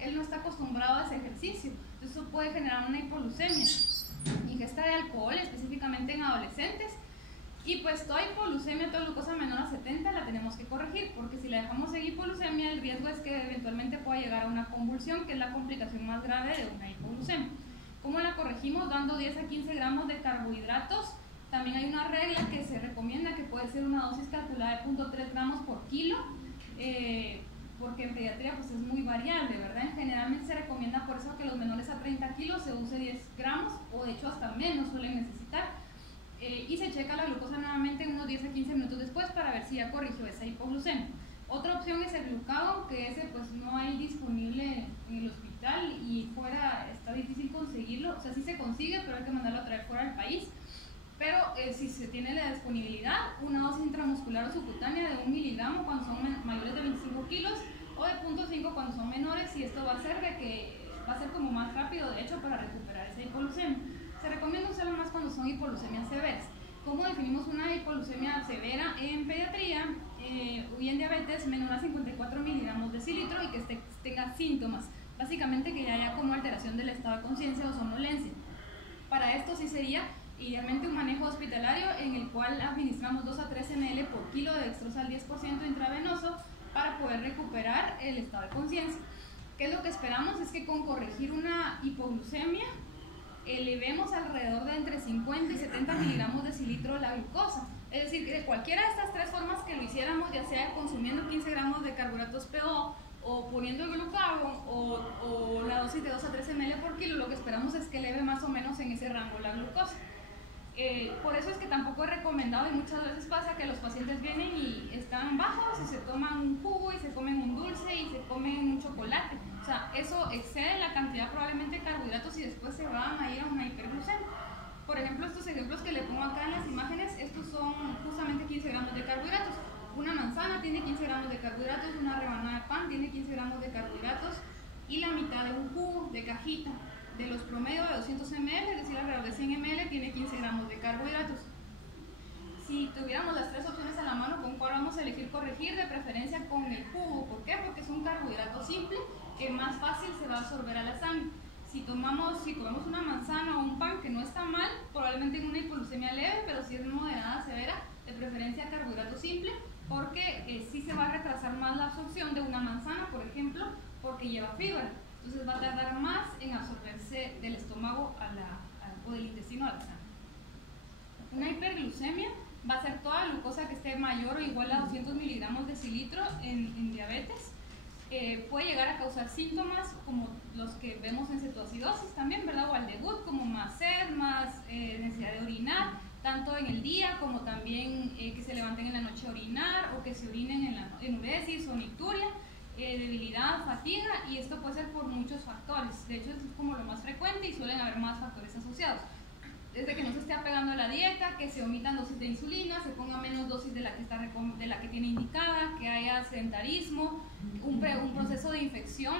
él no está acostumbrado a ese ejercicio, eso puede generar una hipoglucemia. Ingesta de alcohol, específicamente en adolescentes, y pues toda hipoglucemia, toda glucosa menor a 70 la tenemos que corregir, porque si la dejamos en hipoglucemia el riesgo es que eventualmente pueda llegar a una convulsión, que es la complicación más grave de una hipoglucemia. ¿Cómo la corregimos? Dando 10 a 15 gramos de carbohidratos. También hay una regla que se recomienda, que puede ser una dosis calculada de 0.3 gramos por kilo, porque en pediatría pues es muy variable, ¿verdad? Generalmente se recomienda por eso que los menores a 30 kilos se use 10 gramos, o de hecho hasta menos suelen necesitar. Y se checa la glucosa nuevamente unos 10 a 15 minutos después para ver si ya corrigió esa hipoglucemia. Otra opción es el glucagón, que ese pues no hay disponible en el hospital y fuera está difícil conseguirlo, o sea sí se consigue, pero hay que mandarlo a traer fuera del país. Pero si se tiene la disponibilidad, una dosis intramuscular o subcutánea de 1 miligramo cuando son mayores de 25 kilos o de 0.5 cuando son menores, y esto va a hacer de que va a ser como más rápido de hecho para recuperar esa hipoglucemia. Se recomienda usarlo más cuando son hipoglucemias severas. ¿Cómo definimos una hipoglucemia severa en pediatría y en diabetes? Menor a 54 miligramos de decilitro y que tenga síntomas, básicamente que haya como alteración del estado de conciencia o somnolencia. Para esto sí sería idealmente un manejo hospitalario en el cual administramos 2 a 3 ml por kilo de dextrosa al 10% intravenoso para poder recuperar el estado de conciencia. ¿Qué es lo que esperamos? Es que con corregir una hipoglucemia elevemos alrededor de entre 50 y 70 miligramos de decilitro la glucosa. Es decir, que de cualquiera de estas tres formas que lo hiciéramos, ya sea consumiendo 15 gramos de carbohidratos PO o poniendo el glucagón o la dosis de 2 a 3 ml por kilo, lo que esperamos es que eleve más o menos en ese rango la glucosa. Por eso es que tampoco es recomendado, y muchas veces pasa que los pacientes vienen y están bajos y se toman un jugo y se comen un dulce y se comen un chocolate. O sea, eso excede la cantidad probablemente de carbohidratos y después se van a ir a una hiperglucemia. Por ejemplo, estos ejemplos que le pongo acá en las imágenes, estos son justamente 15 gramos de carbohidratos. una manzana tiene 15 gramos de carbohidratos, una rebanada de pan tiene 15 gramos de carbohidratos y la mitad de un jugo de cajita de los promedios de 200 ml, es decir, alrededor de 100 ml, tiene 15 gramos de carbohidratos. Si tuviéramos las tres opciones a la mano, ¿con cuál vamos a elegir corregir? De preferencia con el jugo. ¿Por qué? Porque es un carbohidrato simple que más fácil se va a absorber a la sangre. Si comemos una manzana o un pan, que no está mal, probablemente en una hipoglucemia leve, pero si es moderada, severa, de preferencia carbohidrato simple, porque sí se va a retrasar más la absorción de una manzana, por ejemplo, porque lleva fibra. Entonces va a tardar más en absorberse del estómago o del intestino a la sangre. Una hiperglucemia va a ser toda glucosa que esté mayor o igual a 200 miligramos decilitro en diabetes. Puede llegar a causar síntomas como los que vemos en cetoacidosis también, ¿verdad? O al debut, como más sed, más necesidad de orinar, tanto en el día como también que se levanten en la noche a orinar o que se orinen en enuresis o nicturia, debilidad, fatiga, y esto puede ser por muchos factores. De hecho, es como lo más frecuente y suelen haber más factores asociados. Desde que no se esté apegando a la dieta, que se omitan dosis de insulina, se ponga menos dosis de la que tiene indicada, que haya sedentarismo, un proceso de infección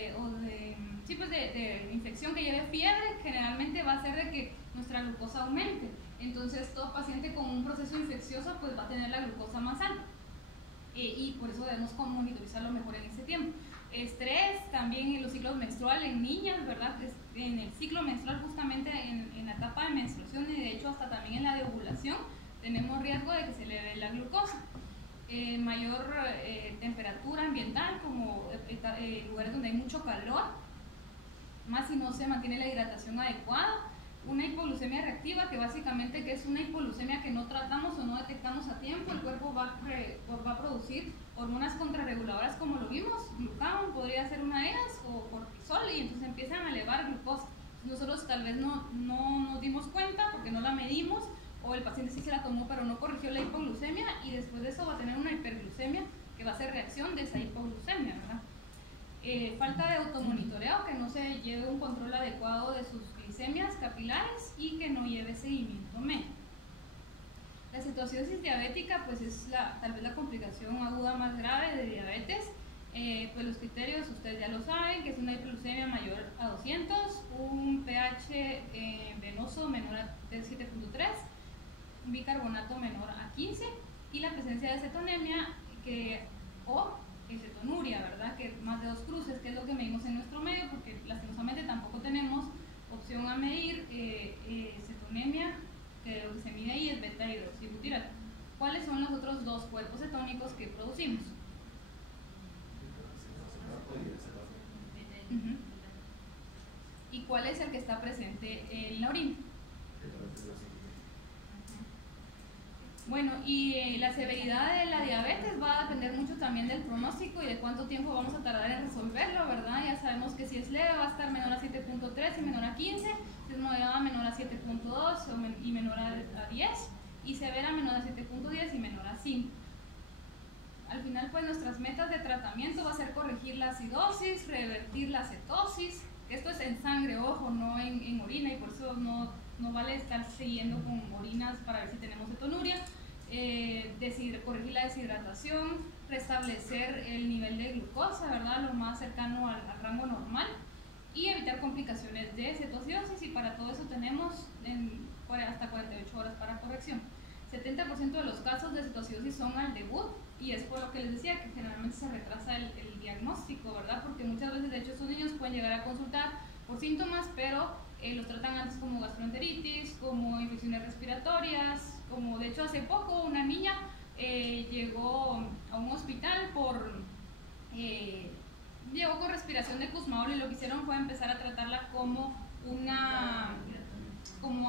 de infección que lleve fiebre, generalmente va a hacer de que nuestra glucosa aumente. Entonces, todo paciente con un proceso infeccioso pues va a tener la glucosa más alta. Y por eso debemos monitorizarlo mejor en ese tiempo. Estrés, también en los ciclos menstruales en niñas, ¿verdad? En el ciclo menstrual, justamente en la etapa de menstruación y de hecho hasta también en la de ovulación, tenemos riesgo de que se eleve la glucosa. Mayor temperatura ambiental, como lugares donde hay mucho calor, más si no se mantiene la hidratación adecuada. Una hipoglucemia reactiva, que básicamente que es una hipoglucemia que no tratamos o no detectamos a tiempo, el cuerpo va a producir hormonas contrarreguladoras como lo vimos, glucagón podría ser una de ellas, o cortisol, y entonces empiezan a elevar glucosa. Nosotros tal vez no nos dimos cuenta porque no la medimos, o el paciente sí se la tomó pero no corrigió la hipoglucemia, y después de eso va a tener una hiperglucemia que va a ser reacción de esa hipoglucemia, ¿verdad? Falta de automonitoreo, que no se lleve un control adecuado de sus glicemias capilares y que no lleve seguimiento médico. La cetoacidosis diabética pues es tal vez la complicación aguda más grave de diabetes. Pues los criterios ustedes ya lo saben, que es una hipoglucemia mayor a 200, un pH venoso menor a 7.3, un bicarbonato menor a 15 y la presencia de cetonemia o cetonuria, ¿verdad? Que más de 2 cruces, que es lo que medimos en nuestro medio, porque lastimosamente tampoco tenemos opción a medir cetonemia, que lo que se mide ahí es beta-hidroxibutirato. ¿Cuáles son los otros dos cuerpos cetónicos que producimos? ¿Y cuál es el que está presente en la orina? Bueno, y la severidad de la diabetes va a depender mucho también del pronóstico y de cuánto tiempo vamos a tardar en resolverlo, ¿verdad? Ya sabemos que si es leve va a estar menor a 7.3 y menor a 15, si es moderada menor a 7.2 y menor a 10, y severa menor a 7.10 y menor a 5. Al final, pues nuestras metas de tratamiento va a ser corregir la acidosis, revertir la cetosis, esto es en sangre, ojo, no en orina, y por eso no vale estar siguiendo con orinas para ver si tenemos cetonuria, corregir la deshidratación, restablecer el nivel de glucosa, ¿verdad? Lo más cercano al rango normal, y evitar complicaciones de cetoacidosis, y para todo eso tenemos hasta 48 horas para corrección. 70% de los casos de cetoacidosis son al debut, y es por lo que les decía que generalmente se retrasa el diagnóstico, ¿verdad? Porque muchas veces, de hecho, estos niños pueden llegar a consultar por síntomas, pero los tratan antes como gastroenteritis, como infecciones respiratorias, como de hecho hace poco una niña llegó a un hospital llegó con respiración de Kussmaul, y lo que hicieron fue empezar a tratarla como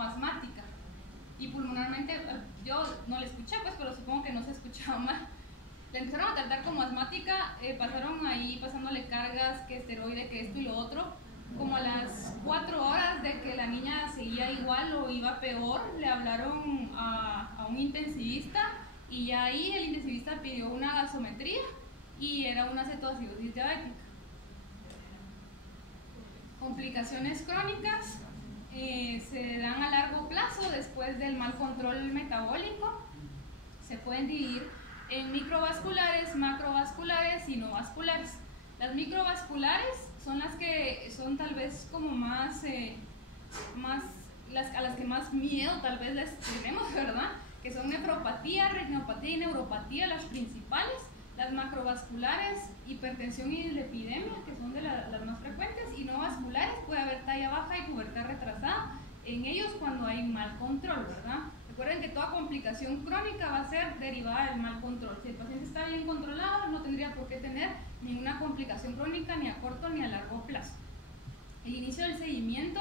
asmática, y pulmonarmente, yo no la escuché pues, pero supongo que no se escuchaba mal. La empezaron a tratar como asmática, pasaron ahí pasándole cargas, que esteroide, que esto y lo otro. Como a las 4 horas de que la niña seguía igual o iba peor, le hablaron a un intensivista, y ya ahí el intensivista pidió una gasometría y era una cetoacidosis diabética. Complicaciones crónicas se dan a largo plazo después del mal control metabólico. Se pueden dividir en microvasculares, macrovasculares y no vasculares. Las microvasculares son las que son tal vez como más a las que más miedo tal vez les tenemos, ¿verdad? Que son nefropatía, retinopatía y neuropatía, las principales. Las macrovasculares, hipertensión y dislipidemia, que son de las más frecuentes, y no vasculares, puede haber talla baja y pubertad retrasada en ellos cuando hay mal control, ¿verdad? Recuerden que toda complicación crónica va a ser derivada del mal control. Si el paciente está bien controlado, no tendría por qué tener ninguna complicación crónica ni a corto ni a largo plazo. El inicio del seguimiento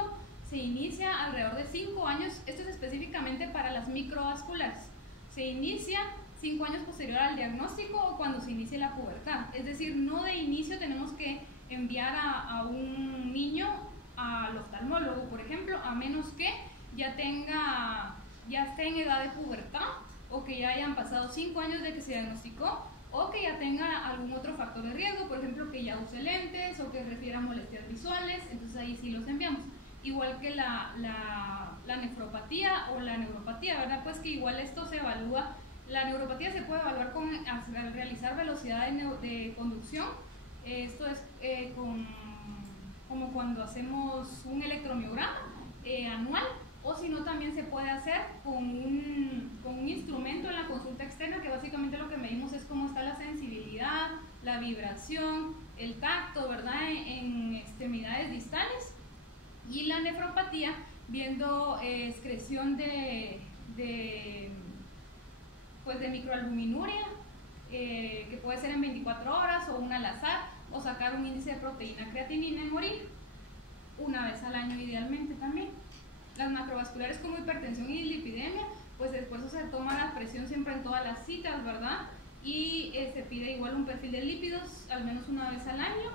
se inicia alrededor de 5 años, esto es específicamente para las microvasculares. Se inicia 5 años posterior al diagnóstico o cuando se inicie la pubertad. Es decir, no de inicio tenemos que enviar a un niño al oftalmólogo, por ejemplo, a menos que ya esté en edad de pubertad o que ya hayan pasado 5 años de que se diagnosticó o que ya tenga algún otro factor de riesgo, por ejemplo, que ya use lentes o que refiera a molestias visuales, entonces ahí sí los enviamos. Igual que la nefropatía o la neuropatía, ¿verdad? Pues que igual esto se evalúa. La neuropatía se puede evaluar al realizar velocidad de conducción. Esto es como cuando hacemos un electromiograma anual, o si no también se puede hacer con un instrumento en la consulta externa, que básicamente lo que medimos es cómo está la sensibilidad, la vibración, el tacto, ¿verdad? En extremidades distales. Y la nefropatía, viendo excreción de microalbuminuria, que puede ser en 24 horas o una al azar, o sacar un índice de proteína creatinina en orina, una vez al año idealmente también. Las macrovasculares como hipertensión y dislipidemia, pues después se toma la presión siempre en todas las citas, ¿verdad? Y se pide igual un perfil de lípidos al menos una vez al año.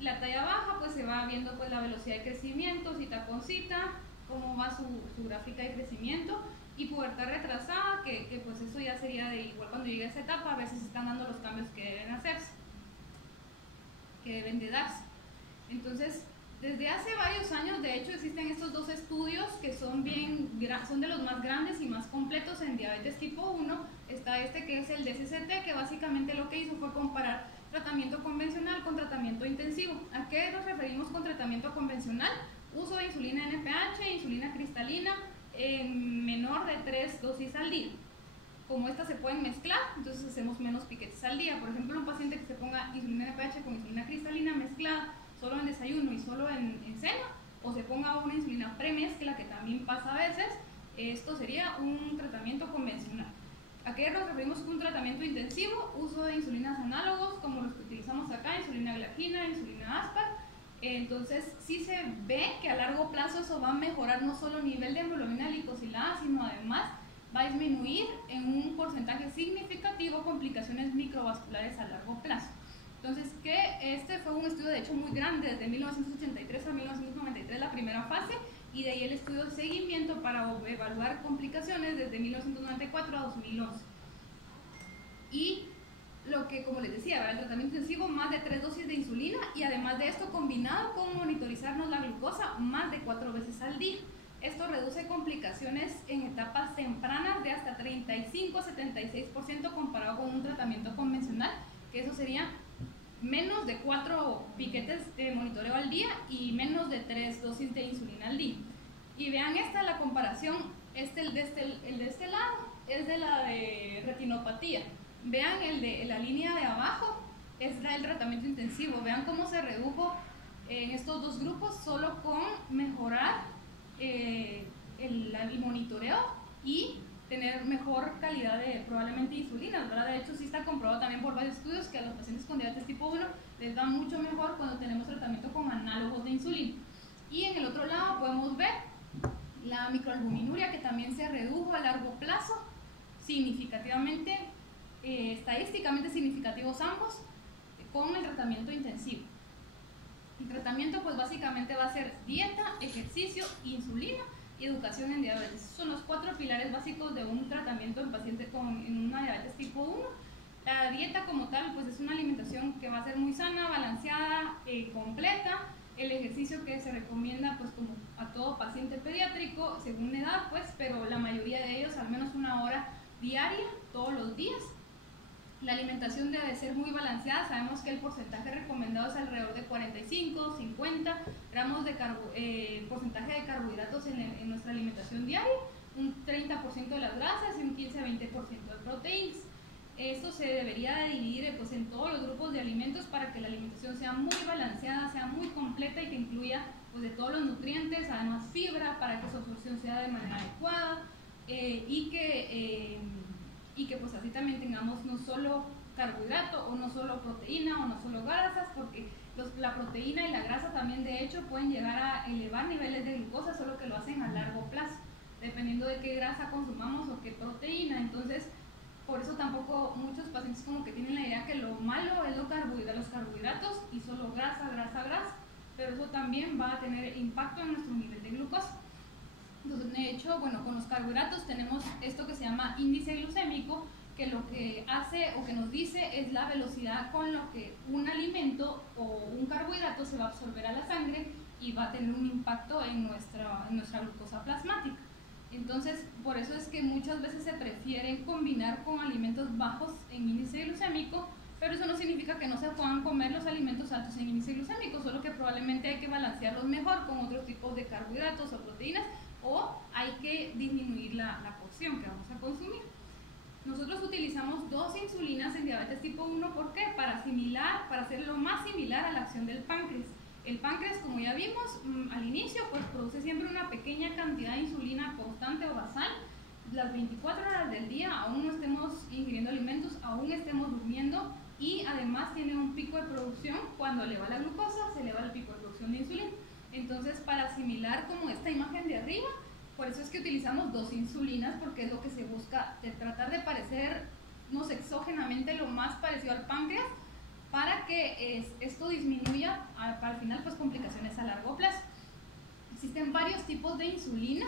La talla baja, pues se va viendo pues la velocidad de crecimiento, cita con cita, cómo va su gráfica de crecimiento. Y pubertad retrasada, que pues eso ya sería de igual cuando llegue a esa etapa, a ver si se están dando los cambios que deben hacerse, que deben de darse. Entonces, desde hace varios años, de hecho, existen estos dos estudios que son de los más grandes y más completos en diabetes tipo 1. Está este que es el DCCT, que básicamente lo que hizo fue comparar tratamiento convencional con tratamiento intensivo. ¿A qué nos referimos con tratamiento convencional? Uso de insulina NPH, insulina cristalina, en menor de 3 dosis al día. Como estas se pueden mezclar, entonces hacemos menos piquetes al día. Por ejemplo, un paciente que se ponga insulina NPH con insulina cristalina mezclada solo en desayuno y solo en cena, o se ponga una insulina premezcla, que también pasa a veces, esto sería un tratamiento convencional. ¿A qué nos referimos con un tratamiento intensivo? Uso de insulinas análogos como los que utilizamos acá, insulina glargina, insulina aspar. Entonces sí se ve que a largo plazo eso va a mejorar no solo el nivel de hemoglobina glicosilada, sino además va a disminuir en un porcentaje significativo complicaciones microvasculares a largo plazo. Entonces, este fue un estudio de hecho muy grande, desde 1983 a 1993 la primera fase, y de ahí el estudio de seguimiento para evaluar complicaciones desde 1994 a 2011. Y lo que, como les decía, el tratamiento intensivo, más de 3 dosis de insulina, y además de esto combinado con monitorizarnos la glucosa más de 4 veces al día. Esto reduce complicaciones en etapas tempranas de hasta 35-76% comparado con un tratamiento convencional, que eso sería menos de 4 piquetes de monitoreo al día y menos de 3 dosis de insulina al día. Y vean la comparación, el de este lado es de la de retinopatía. Vean el de la línea de abajo, es el tratamiento intensivo. Vean cómo se redujo en estos dos grupos solo con mejorar el monitoreo y tener mejor calidad de probablemente insulina, ¿verdad? De hecho sí está comprobado también por varios estudios que a los pacientes con diabetes tipo 1 les va mucho mejor cuando tenemos tratamiento con análogos de insulina. Y en el otro lado podemos ver la microalbuminuria, que también se redujo a largo plazo significativamente, estadísticamente significativos ambos, con el tratamiento intensivo. El tratamiento pues básicamente va a ser dieta, ejercicio, insulina y educación en diabetes. Son los 4 pilares básicos de un tratamiento en paciente en una diabetes tipo 1. La dieta como tal pues es una alimentación que va a ser muy sana, balanceada, completa. El ejercicio que se recomienda pues como a todo paciente pediátrico según la edad pues, pero la mayoría de ellos al menos 1 hora diaria todos los días. La alimentación debe ser muy balanceada. Sabemos que el porcentaje recomendado es alrededor de 45, 50 gramos de porcentaje de carbohidratos en nuestra alimentación diaria, un 30% de las grasas y un 15 a 20% de proteínas. Esto se debería de dividir pues, en todos los grupos de alimentos para que la alimentación sea muy balanceada, sea muy completa y que incluya pues, de todos los nutrientes, además fibra para que su absorción sea de manera adecuada y que pues así también tengamos no solo carbohidrato o no solo proteína o no solo grasas, porque la proteína y la grasa también de hecho pueden llegar a elevar niveles de glucosa, solo que lo hacen a largo plazo, dependiendo de qué grasa consumamos o qué proteína. Entonces por eso tampoco muchos pacientes como que tienen la idea que lo malo es los carbohidratos y solo grasa, pero eso también va a tener impacto en nuestro nivel de glucosa. Entonces, de hecho, bueno, con los carbohidratos tenemos esto que se llama índice glucémico, que lo que hace o que nos dice es la velocidad con lo que un alimento o un carbohidrato se va a absorber a la sangre y va a tener un impacto en nuestra glucosa plasmática. Entonces, por eso es que muchas veces se prefieren combinar con alimentos bajos en índice glucémico, pero eso no significa que no se puedan comer los alimentos altos en índice glucémico, solo que probablemente hay que balancearlos mejor con otros tipos de carbohidratos o proteínas, o hay que disminuir la porción que vamos a consumir. Nosotros utilizamos 2 insulinas en diabetes tipo 1, ¿por qué? Para hacerlo más similar a la acción del páncreas. El páncreas, como ya vimos al inicio, pues produce siempre una pequeña cantidad de insulina constante o basal, las 24 horas del día, aún no estemos ingiriendo alimentos, aún estemos durmiendo, y además tiene un pico de producción. Cuando eleva la glucosa, se eleva el pico de producción de insulina. Entonces, para asimilar como esta imagen de arriba, por eso es que utilizamos 2 insulinas, porque es lo que se busca, de tratar de parecernos exógenamente lo más parecido al páncreas, para que esto disminuya al final pues complicaciones a largo plazo. Existen varios tipos de insulina,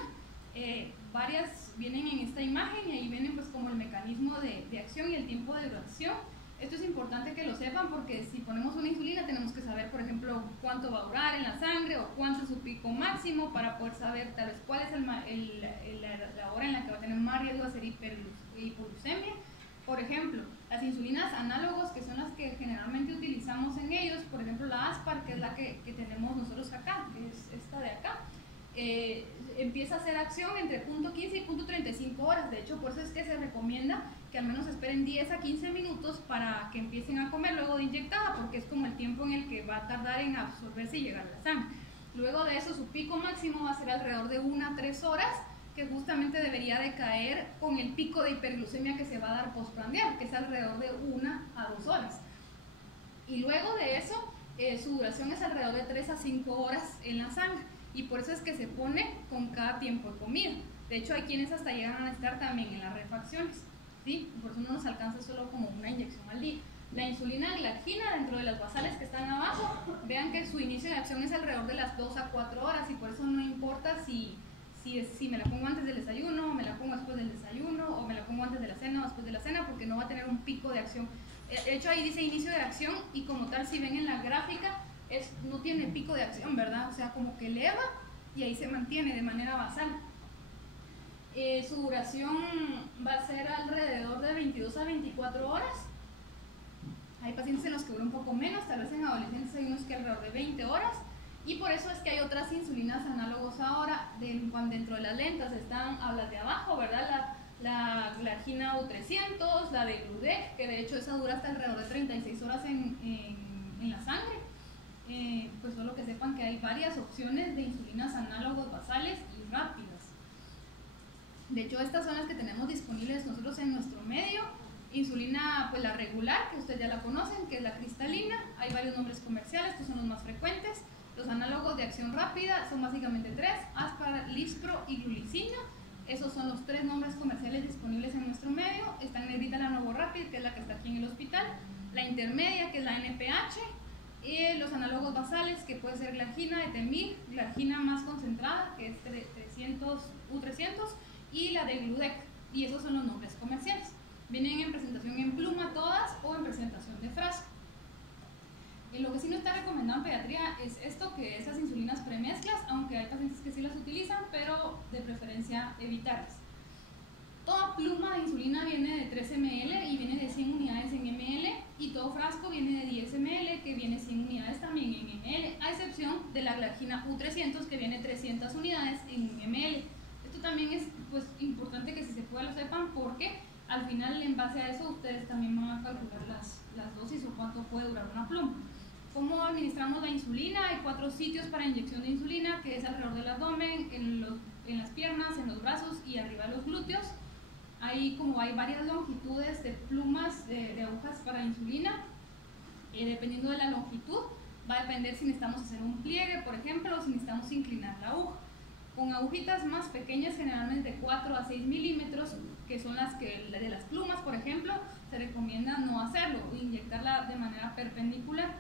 varias vienen en esta imagen y ahí vienen pues como el mecanismo de acción y el tiempo de duración. Esto es importante que lo sepan porque si ponemos una insulina tenemos que saber, por ejemplo, cuánto va a durar en la sangre o cuánto es su pico máximo para poder saber tal vez cuál es la hora en la que va a tener más riesgo de hacer hipoglucemia. Por ejemplo, las insulinas análogos, que son las que generalmente utilizamos en ellos, por ejemplo la Aspar, que es la que tenemos nosotros acá, que es esta de acá, empieza a hacer acción entre 0.15 y 0.35 horas. De hecho, por eso es que se recomienda que al menos esperen 10 a 15 minutos para que empiecen a comer luego de inyectada, porque es como el tiempo en el que va a tardar en absorberse y llegar a la sangre. Luego de eso, su pico máximo va a ser alrededor de 1 a 3 horas, que justamente debería de caer con el pico de hiperglucemia que se va a dar postprandial, que es alrededor de 1 a 2 horas. Y luego de eso, su duración es alrededor de 3 a 5 horas en la sangre, y por eso es que se pone con cada tiempo de comida. De hecho, hay quienes hasta llegan a estar también en las refacciones, ¿sí? Por eso no nos alcanza solo como una inyección al día. La insulina glargina, dentro de las basales que están abajo, vean que su inicio de acción es alrededor de las 2 a 4 horas, y por eso no importa si me la pongo antes del desayuno, o me la pongo después del desayuno, o me la pongo antes de la cena o después de la cena, porque no va a tener un pico de acción. De hecho, ahí dice inicio de acción, y como tal, si ven en la gráfica, no tiene pico de acción, ¿verdad? O sea, como que eleva y ahí se mantiene de manera basal. Su duración va a ser alrededor de 22 a 24 horas. Hay pacientes en los que dura un poco menos, tal vez en adolescentes hay unos que alrededor de 20 horas. Y por eso es que hay otras insulinas análogos ahora, dentro de las lentas están a las de abajo, ¿verdad? La glargina U300, la de Gludec, que de hecho esa dura hasta alrededor de 36 horas en la sangre. Pues solo que sepan que hay varias opciones de insulinas análogos basales y rápidas. De hecho, estas son las que tenemos disponibles nosotros en nuestro medio. Insulina, pues la regular, que ustedes ya la conocen, que es la cristalina. Hay varios nombres comerciales, estos son los más frecuentes. Los análogos de acción rápida son básicamente 3, Aspar, Lispro y Glulicina. Esos son los 3 nombres comerciales disponibles en nuestro medio. Está en negrita la Novorapid, que es la que está aquí en el hospital. La intermedia, que es la NPH. Y los análogos basales, que puede ser glargina, etemir, glargina más concentrada, que es U300, y la de Gludec. Y esos son los nombres comerciales. Vienen en presentación en pluma todas o en presentación de frasco. Y lo que sí no está recomendado en pediatría es esto, que es las insulinas premezclas, aunque hay pacientes que sí las utilizan, pero de preferencia evitarlas. Toda pluma de insulina viene de 3 ml y viene de 100 unidades en ml, y todo frasco viene de 10 ml que viene 100 unidades también en ml, a excepción de la glargina U300 que viene 300 unidades en ml. Esto también es pues importante que si se pueda lo sepan, porque al final en base a eso ustedes también van a calcular las dosis o cuánto puede durar una pluma. ¿Cómo administramos la insulina? Hay 4 sitios para inyección de insulina, que es alrededor del abdomen, en las piernas, en los brazos y arriba de los glúteos. Hay varias longitudes de plumas de agujas para insulina, dependiendo de la longitud va a depender si necesitamos hacer un pliegue, por ejemplo, o si necesitamos inclinar la aguja. Con agujitas más pequeñas, generalmente de 4 a 6 milímetros, que son las de las plumas, por ejemplo, se recomienda no hacerlo, inyectarla de manera perpendicular.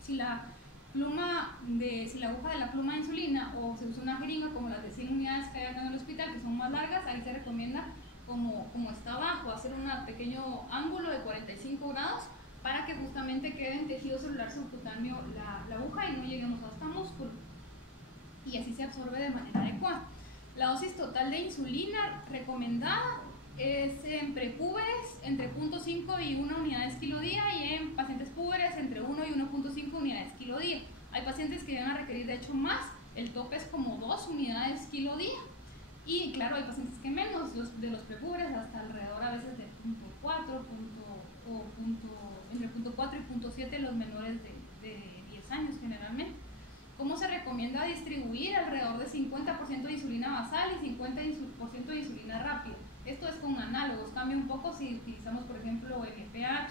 Si la aguja de la pluma de insulina o se usa una jeringa como las de 100 unidades que hay acá en el hospital, que son más largas, ahí se recomienda como está abajo, hacer un pequeño ángulo de 45 grados para que justamente quede en tejido celular subcutáneo la aguja y no lleguemos hasta músculo, y así se absorbe de manera adecuada. La dosis total de insulina recomendada es en prepúberes entre 0.5 y 1 unidades kilo día, y en pacientes púberes entre 1 y 1.5 unidades kilo día. Hay pacientes que van a requerir de hecho más, el tope es como 2 unidades kilo día. Y claro, hay pacientes que menos, de los prepúberes hasta alrededor a veces de 0.4 entre 0.4 y 0.7 los menores de 10 años generalmente. ¿Cómo se recomienda distribuir? Alrededor de 50% de insulina basal y 50% de insulina rápida. Esto es con análogos, cambia un poco si utilizamos por ejemplo NPH.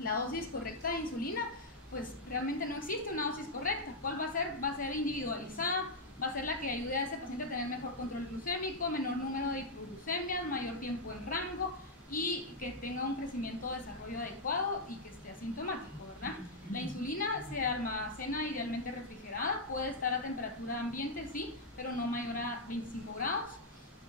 La dosis correcta de insulina, pues realmente no existe una dosis correcta. ¿Cuál va a ser? Va a ser individualizada, va a ser la que ayude a ese paciente a tener mejor control glucémico, menor número de hipoglucemias, mayor tiempo en rango y que tenga un crecimiento o desarrollo adecuado y que esté asintomático, ¿verdad? La insulina se almacena idealmente refrigerada, puede estar a temperatura ambiente, sí, pero no mayor a 25 grados.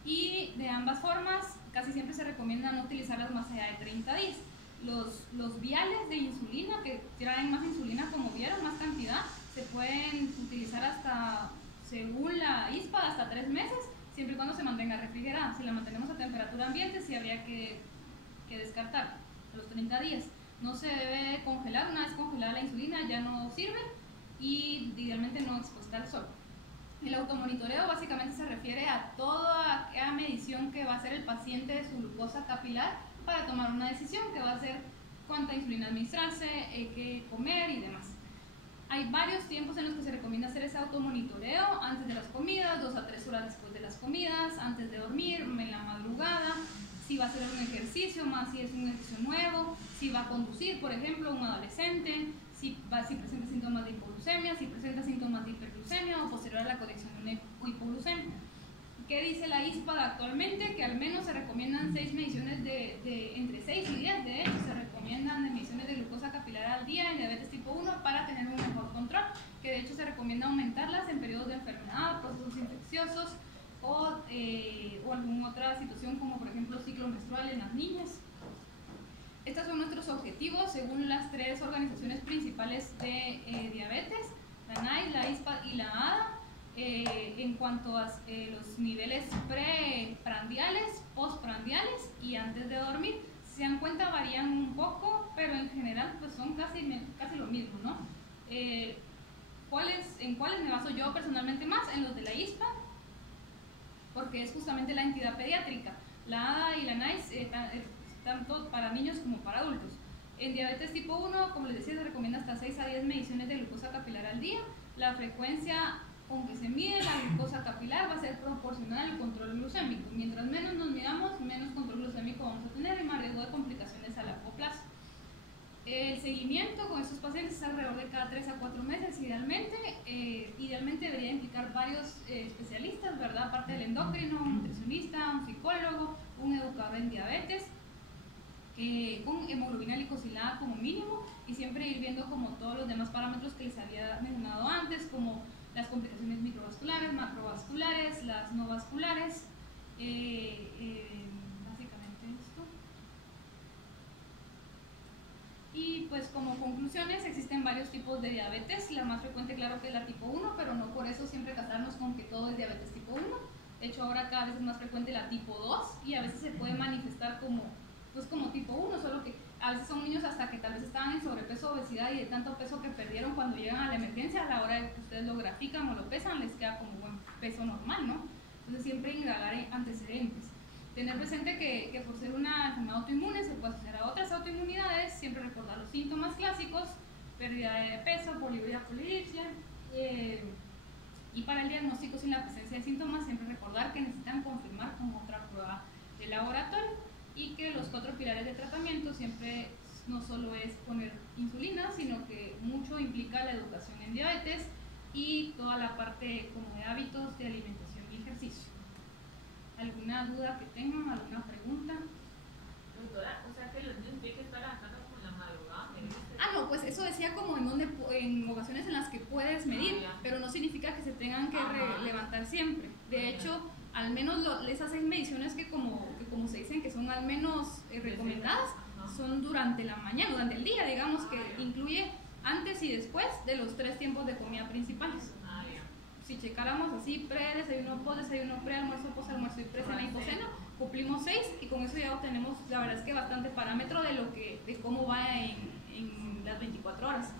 Y de ambas formas, casi siempre se recomienda no utilizarlas más allá de 30 días. Los viales de insulina, que traen más insulina como vial, más cantidad, se pueden utilizar hasta, según la ISPA, hasta 3 meses, siempre y cuando se mantenga refrigerada. Si la mantenemos a temperatura ambiente, sí habría que descartar a los 30 días. No se debe congelar, una vez congelada la insulina ya no sirve, y idealmente no expuesta al sol. El automonitoreo básicamente se refiere a toda medición que va a hacer el paciente de su glucosa capilar para tomar una decisión, que va a ser cuánta insulina administrarse, qué comer y demás. Hay varios tiempos en los que se recomienda hacer ese automonitoreo: antes de las comidas, 2 a 3 horas después de las comidas, antes de dormir, en la madrugada, si va a hacer un ejercicio, más si es un ejercicio nuevo, si va a conducir, por ejemplo, un adolescente, si presenta síntomas de hipoglucemia, si presenta síntomas de hiperglucemia o posterior a la corrección de una hipoglucemia. ¿Qué dice la ISPA actualmente? Que al menos se recomiendan 6 mediciones entre 6 y 10, de hecho, se recomiendan mediciones de glucosa capilar al día en diabetes tipo 1 para tener un mejor control, que de hecho se recomienda aumentarlas en periodos de enfermedad, procesos infecciosos o alguna otra situación como por ejemplo ciclo menstrual en las niñas. Estos son nuestros objetivos según las 3 organizaciones principales de diabetes, la NICE, la ISPA y la ADA. En cuanto a los niveles preprandiales, postprandiales y antes de dormir, si se dan cuenta varían un poco, pero en general pues son casi lo mismo, ¿no? ¿En cuáles me baso yo personalmente más? En los de la ISPA, porque es justamente la entidad pediátrica. La ADA y la NICE tanto para niños como para adultos. En diabetes tipo 1, como les decía, se recomienda hasta 6 a 10 mediciones de glucosa capilar al día. La frecuencia con que se mide la glucosa capilar va a ser proporcional al control glucémico. Mientras menos nos midamos, menos control glucémico vamos a tener y más riesgo de complicaciones a largo plazo. El seguimiento con estos pacientes es alrededor de cada 3 a 4 meses idealmente. Idealmente debería implicar varios especialistas, ¿verdad? Aparte del endocrino, un nutricionista, un psicólogo, un educador en diabetes, con hemoglobina glicosilada como mínimo, y siempre ir viendo como todos los demás parámetros que les había mencionado antes, como las complicaciones microvasculares, macrovasculares, las no vasculares, básicamente esto. Y pues como conclusiones, existen varios tipos de diabetes. La más frecuente, claro, que es la tipo 1, pero no por eso siempre casarnos con que todo es diabetes tipo 1. De hecho, ahora cada vez es más frecuente la tipo 2 y a veces se puede manifestar como, pues como tipo 1, solo que a veces son niños hasta que tal vez estaban en sobrepeso, obesidad y de tanto peso que perdieron cuando llegan a la emergencia, a la hora de que ustedes lo grafican o lo pesan, les queda como buen peso normal, ¿no? Entonces siempre indagar en antecedentes. Tener presente que por ser una enfermedad autoinmune se puede asociar a otras autoinmunidades, siempre recordar los síntomas clásicos, pérdida de peso, poliuria, polidipsia, y para el diagnóstico sin la presencia de síntomas siempre recordar que necesitan confirmar con otra prueba de laboratorio y que los 4 pilares de tratamiento siempre no solo es poner insulina, sino que mucho implica la educación en diabetes y toda la parte como de hábitos de alimentación y ejercicio. ¿Alguna duda que tengan? ¿Alguna pregunta? Doctora, o sea que los niños tienen que estar levantando como en la madrugada. No, pues eso decía como en ocasiones en las que puedes medir, pero no significa que se tengan que levantar siempre. De hecho, al menos esas 6 mediciones que como se dicen que son al menos recomendadas, son durante la mañana, durante el día, digamos, que incluye antes y después de los 3 tiempos de comida principales. Si checáramos así, pre-desayuno, post-desayuno, pre-almuerzo, post-almuerzo y pre-cena y post-cena, cumplimos 6 y con eso ya obtenemos, la verdad es que bastante parámetro de cómo va en las 24 horas.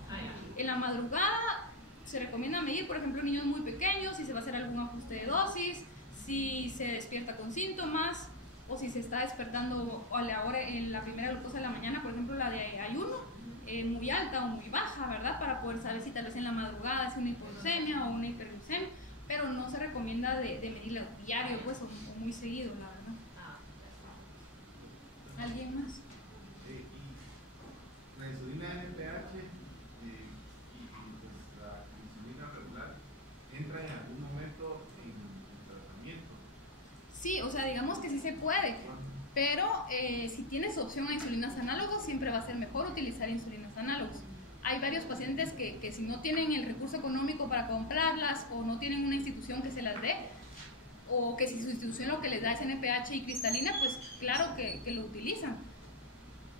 En la madrugada se recomienda medir, por ejemplo, niños muy pequeños, si se va a hacer algún ajuste de dosis, si se despierta con síntomas o si se está despertando a la hora en la primera glucosa de la mañana, por ejemplo la de ayuno, muy alta o muy baja, ¿verdad? Para poder saber si tal vez en la madrugada es una hipoglucemia o una hiperglucemia, pero no se recomienda de medirla diario, pues, o muy seguido, la verdad. ¿Alguien más? Y la insulina NPH y pues, la insulina regular entra en algún momento en el tratamiento. Sí, o sea, digamos que sí se puede, pero si tienes opción a insulinas análogas, siempre va a ser mejor utilizar insulinas análogas. Hay varios pacientes que si no tienen el recurso económico para comprarlas o no tienen una institución que se las dé, o que si su institución lo que les da es NPH y cristalina, pues claro que lo utilizan.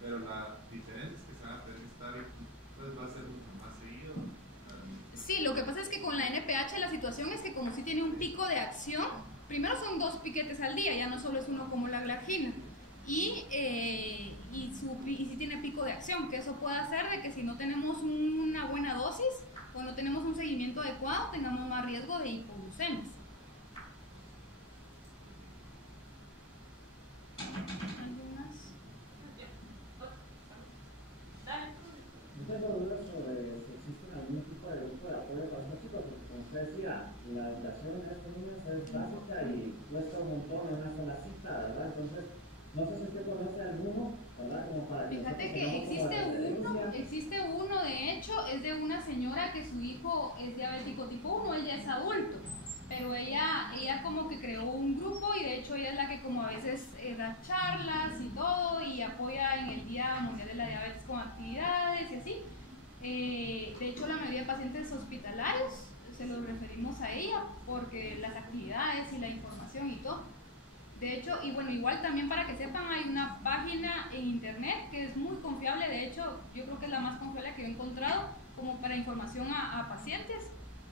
Pero la diferencia es que se van a tener que estar, entonces va a ser mucho más seguido. Sí, lo que pasa es que con la NPH la situación es que como si tiene un pico de acción, primero son 2 piquetes al día, ya no solo es uno como la glargina. Y si tiene pico de acción, que eso puede hacer de que si no tenemos una buena dosis o no tenemos un seguimiento adecuado, tengamos más riesgo de hipoglucemias. ¿Algo más? Yo tengo dudas sobre si existe algún tipo de grupo de apoyo diagnóstico, porque como usted decía, la educación en estos niños es básica y cuesta un montón en una sola cita, ¿verdad? Entonces, no sé si usted conoce alguno, ¿verdad? Como para Fíjate que existe uno, de hecho, es de una señora que su hijo es diabético tipo 1, ella es adulto, pero ella como que creó un grupo y de hecho ella es la que como a veces da charlas y todo y apoya en el Día Mundial de la Diabetes con actividades y así. De hecho, la mayoría de pacientes hospitalarios se los referimos a ella porque las actividades y la información y todo. De hecho, y bueno, igual también para que sepan, hay una página en internet que es muy confiable, de hecho, yo creo que es la más confiable que he encontrado como para información a pacientes,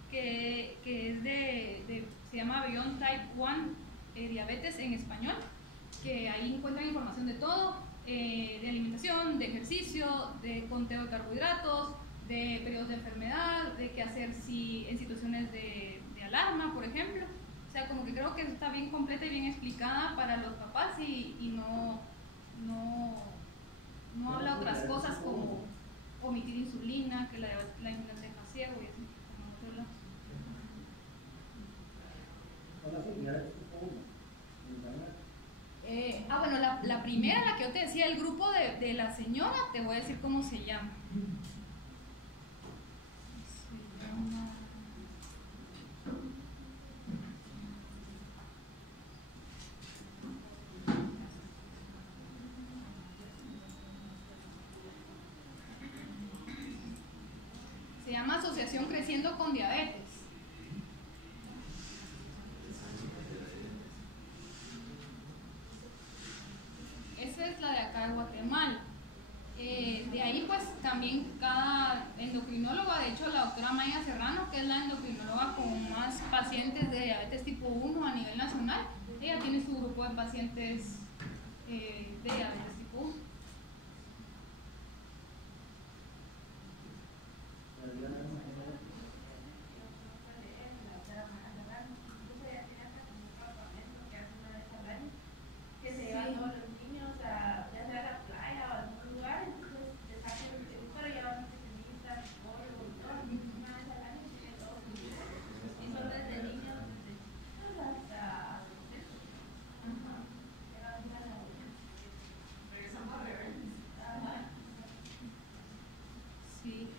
que es se llama Beyond Type 1 Diabetes en español, que ahí encuentran información de todo, de alimentación, de ejercicio, de conteo de carbohidratos, de periodos de enfermedad, de qué hacer si en situaciones de alarma, por ejemplo. O sea, como que creo que está bien completa y bien explicada para los papás y no habla otras cosas como omitir insulina, que la insulina te deja ciego y así, como en otros lados. Bueno, la primera, la que yo te decía, el grupo de la señora, te voy a decir cómo se llama. Se llama Asociación Creciendo con Diabetes. Esa es la de acá de Guatemala. De ahí pues también cada endocrinóloga, de hecho la doctora Maya Serrano, que es la endocrinóloga con más pacientes de diabetes tipo 1 a nivel nacional, ella tiene su grupo de pacientes de diabetes tipo 1. Que se llevan todos los niños a ya sea a la playa o a algún lugar, entonces les hacen el pero llevan nutricionistas, psicólogos, todo, una vez al año tienen todos los niños. Y son desde niños, desde chiquitos hasta adolescentes. Regresamos a rebeldes. Sí,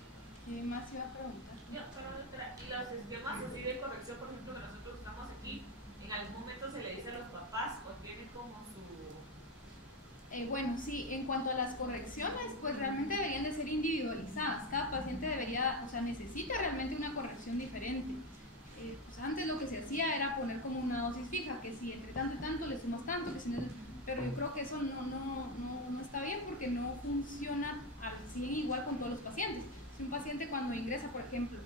¿qué más iba a preguntar? No, pero doctora, y los esquemas así de corrección, por ejemplo, que nosotros estamos aquí, ¿en algún momento se le dice a los papás o tiene como su... Bueno, sí, en cuanto a las correcciones, pues realmente deberían de ser individualizadas. Cada paciente debería, o sea, necesita realmente una corrección diferente. Pues antes lo que se hacía era poner como una dosis fija, que si entre tanto y tanto le sumas tanto, que si no, pero yo creo que eso no está bien porque no funciona al 100 igual con todos los pacientes. Si un paciente cuando ingresa, por ejemplo,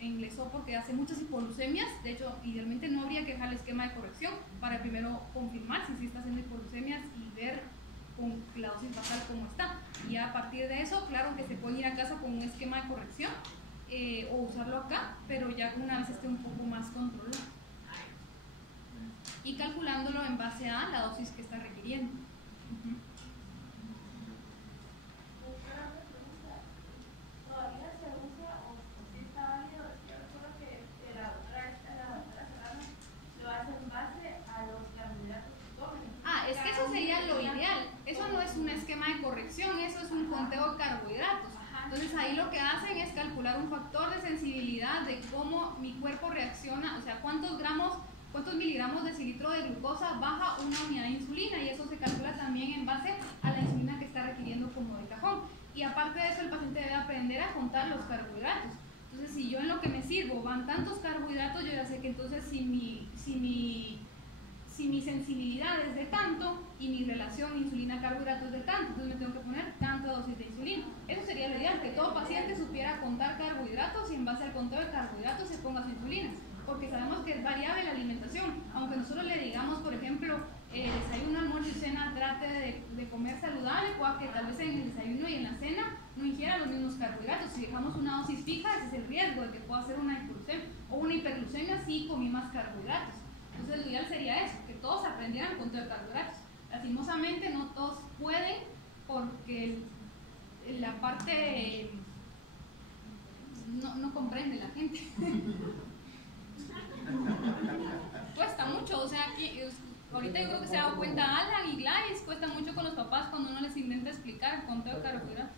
ingresó porque hace muchas hipoglucemias, de hecho, idealmente no habría que dejar el esquema de corrección para primero confirmar si sí está haciendo hipoglucemias y ver con la dosis basal cómo está. Y a partir de eso, claro que se puede ir a casa con un esquema de corrección o usarlo acá, pero ya una vez esté un poco más controlado. Y calculándolo en base a la dosis que está requiriendo. ¿Todavía se usa o si está válido? Yo recuerdo que la doctora Serrano lo hace en base a los carbohidratos que comen. Es que eso sería lo ideal. Eso no es un esquema de corrección, eso es un conteo de carbohidratos. Entonces ahí lo que hacen es calcular un factor de sensibilidad de cómo mi cuerpo reacciona, o sea, cuántos miligramos de cilitro de glucosa baja una unidad de insulina, y eso se calcula también en base a la insulina que está requiriendo como de cajón. Y aparte de eso, el paciente debe aprender a contar los carbohidratos. Entonces, si yo en lo que me sirvo van tantos carbohidratos, yo ya sé que entonces si mi sensibilidad es de tanto y mi relación insulina-carbohidratos es de tanto, entonces me tengo que poner tanta dosis de insulina. Eso sería lo ideal, que todo paciente supiera contar carbohidratos y en base al conteo de carbohidratos se ponga su insulina, porque sabemos que es variable la alimentación. Aunque nosotros le digamos, por ejemplo, desayuno, almuerzo y cena, trate de comer saludable, pueda que tal vez en el desayuno y en la cena no ingiera los mismos carbohidratos. Si dejamos una dosis fija, ese es el riesgo de que pueda hacer una hipoglucemia o una hiperglucemia si comí más carbohidratos. Entonces lo ideal sería eso, que todos aprendieran con todo el carbohidratos. Lastimosamente no todos pueden porque la parte no comprende la gente. Cuesta mucho, o sea, ahorita yo creo que se ha dado cuenta Alan y Gladys, cuesta mucho con los papás cuando uno les intenta explicar el conteo de carbohidratos.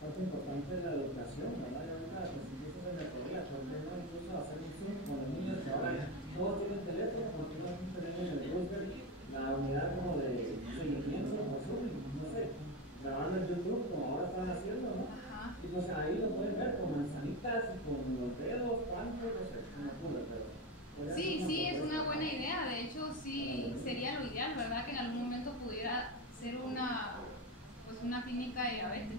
Parte importante es la educación, ¿verdad? Y ahorita pues empiezas a recorrer, aprender incluso a hacer un Zoom con los niños que ahora todos tienen teléfono, porque no tenemos en el router la unidad como de seguimiento o Zoom, no sé, grabando en YouTube como ahora están haciendo, ¿no? Ajá. Y pues ahí lo pueden ver con manzanitas y con los dedos, cuánto, no sé, una cura, pero... Sí, es una buena idea, de hecho sí sería lo ideal, ¿verdad? Que en algún momento pudiera ser una clínica de diabetes.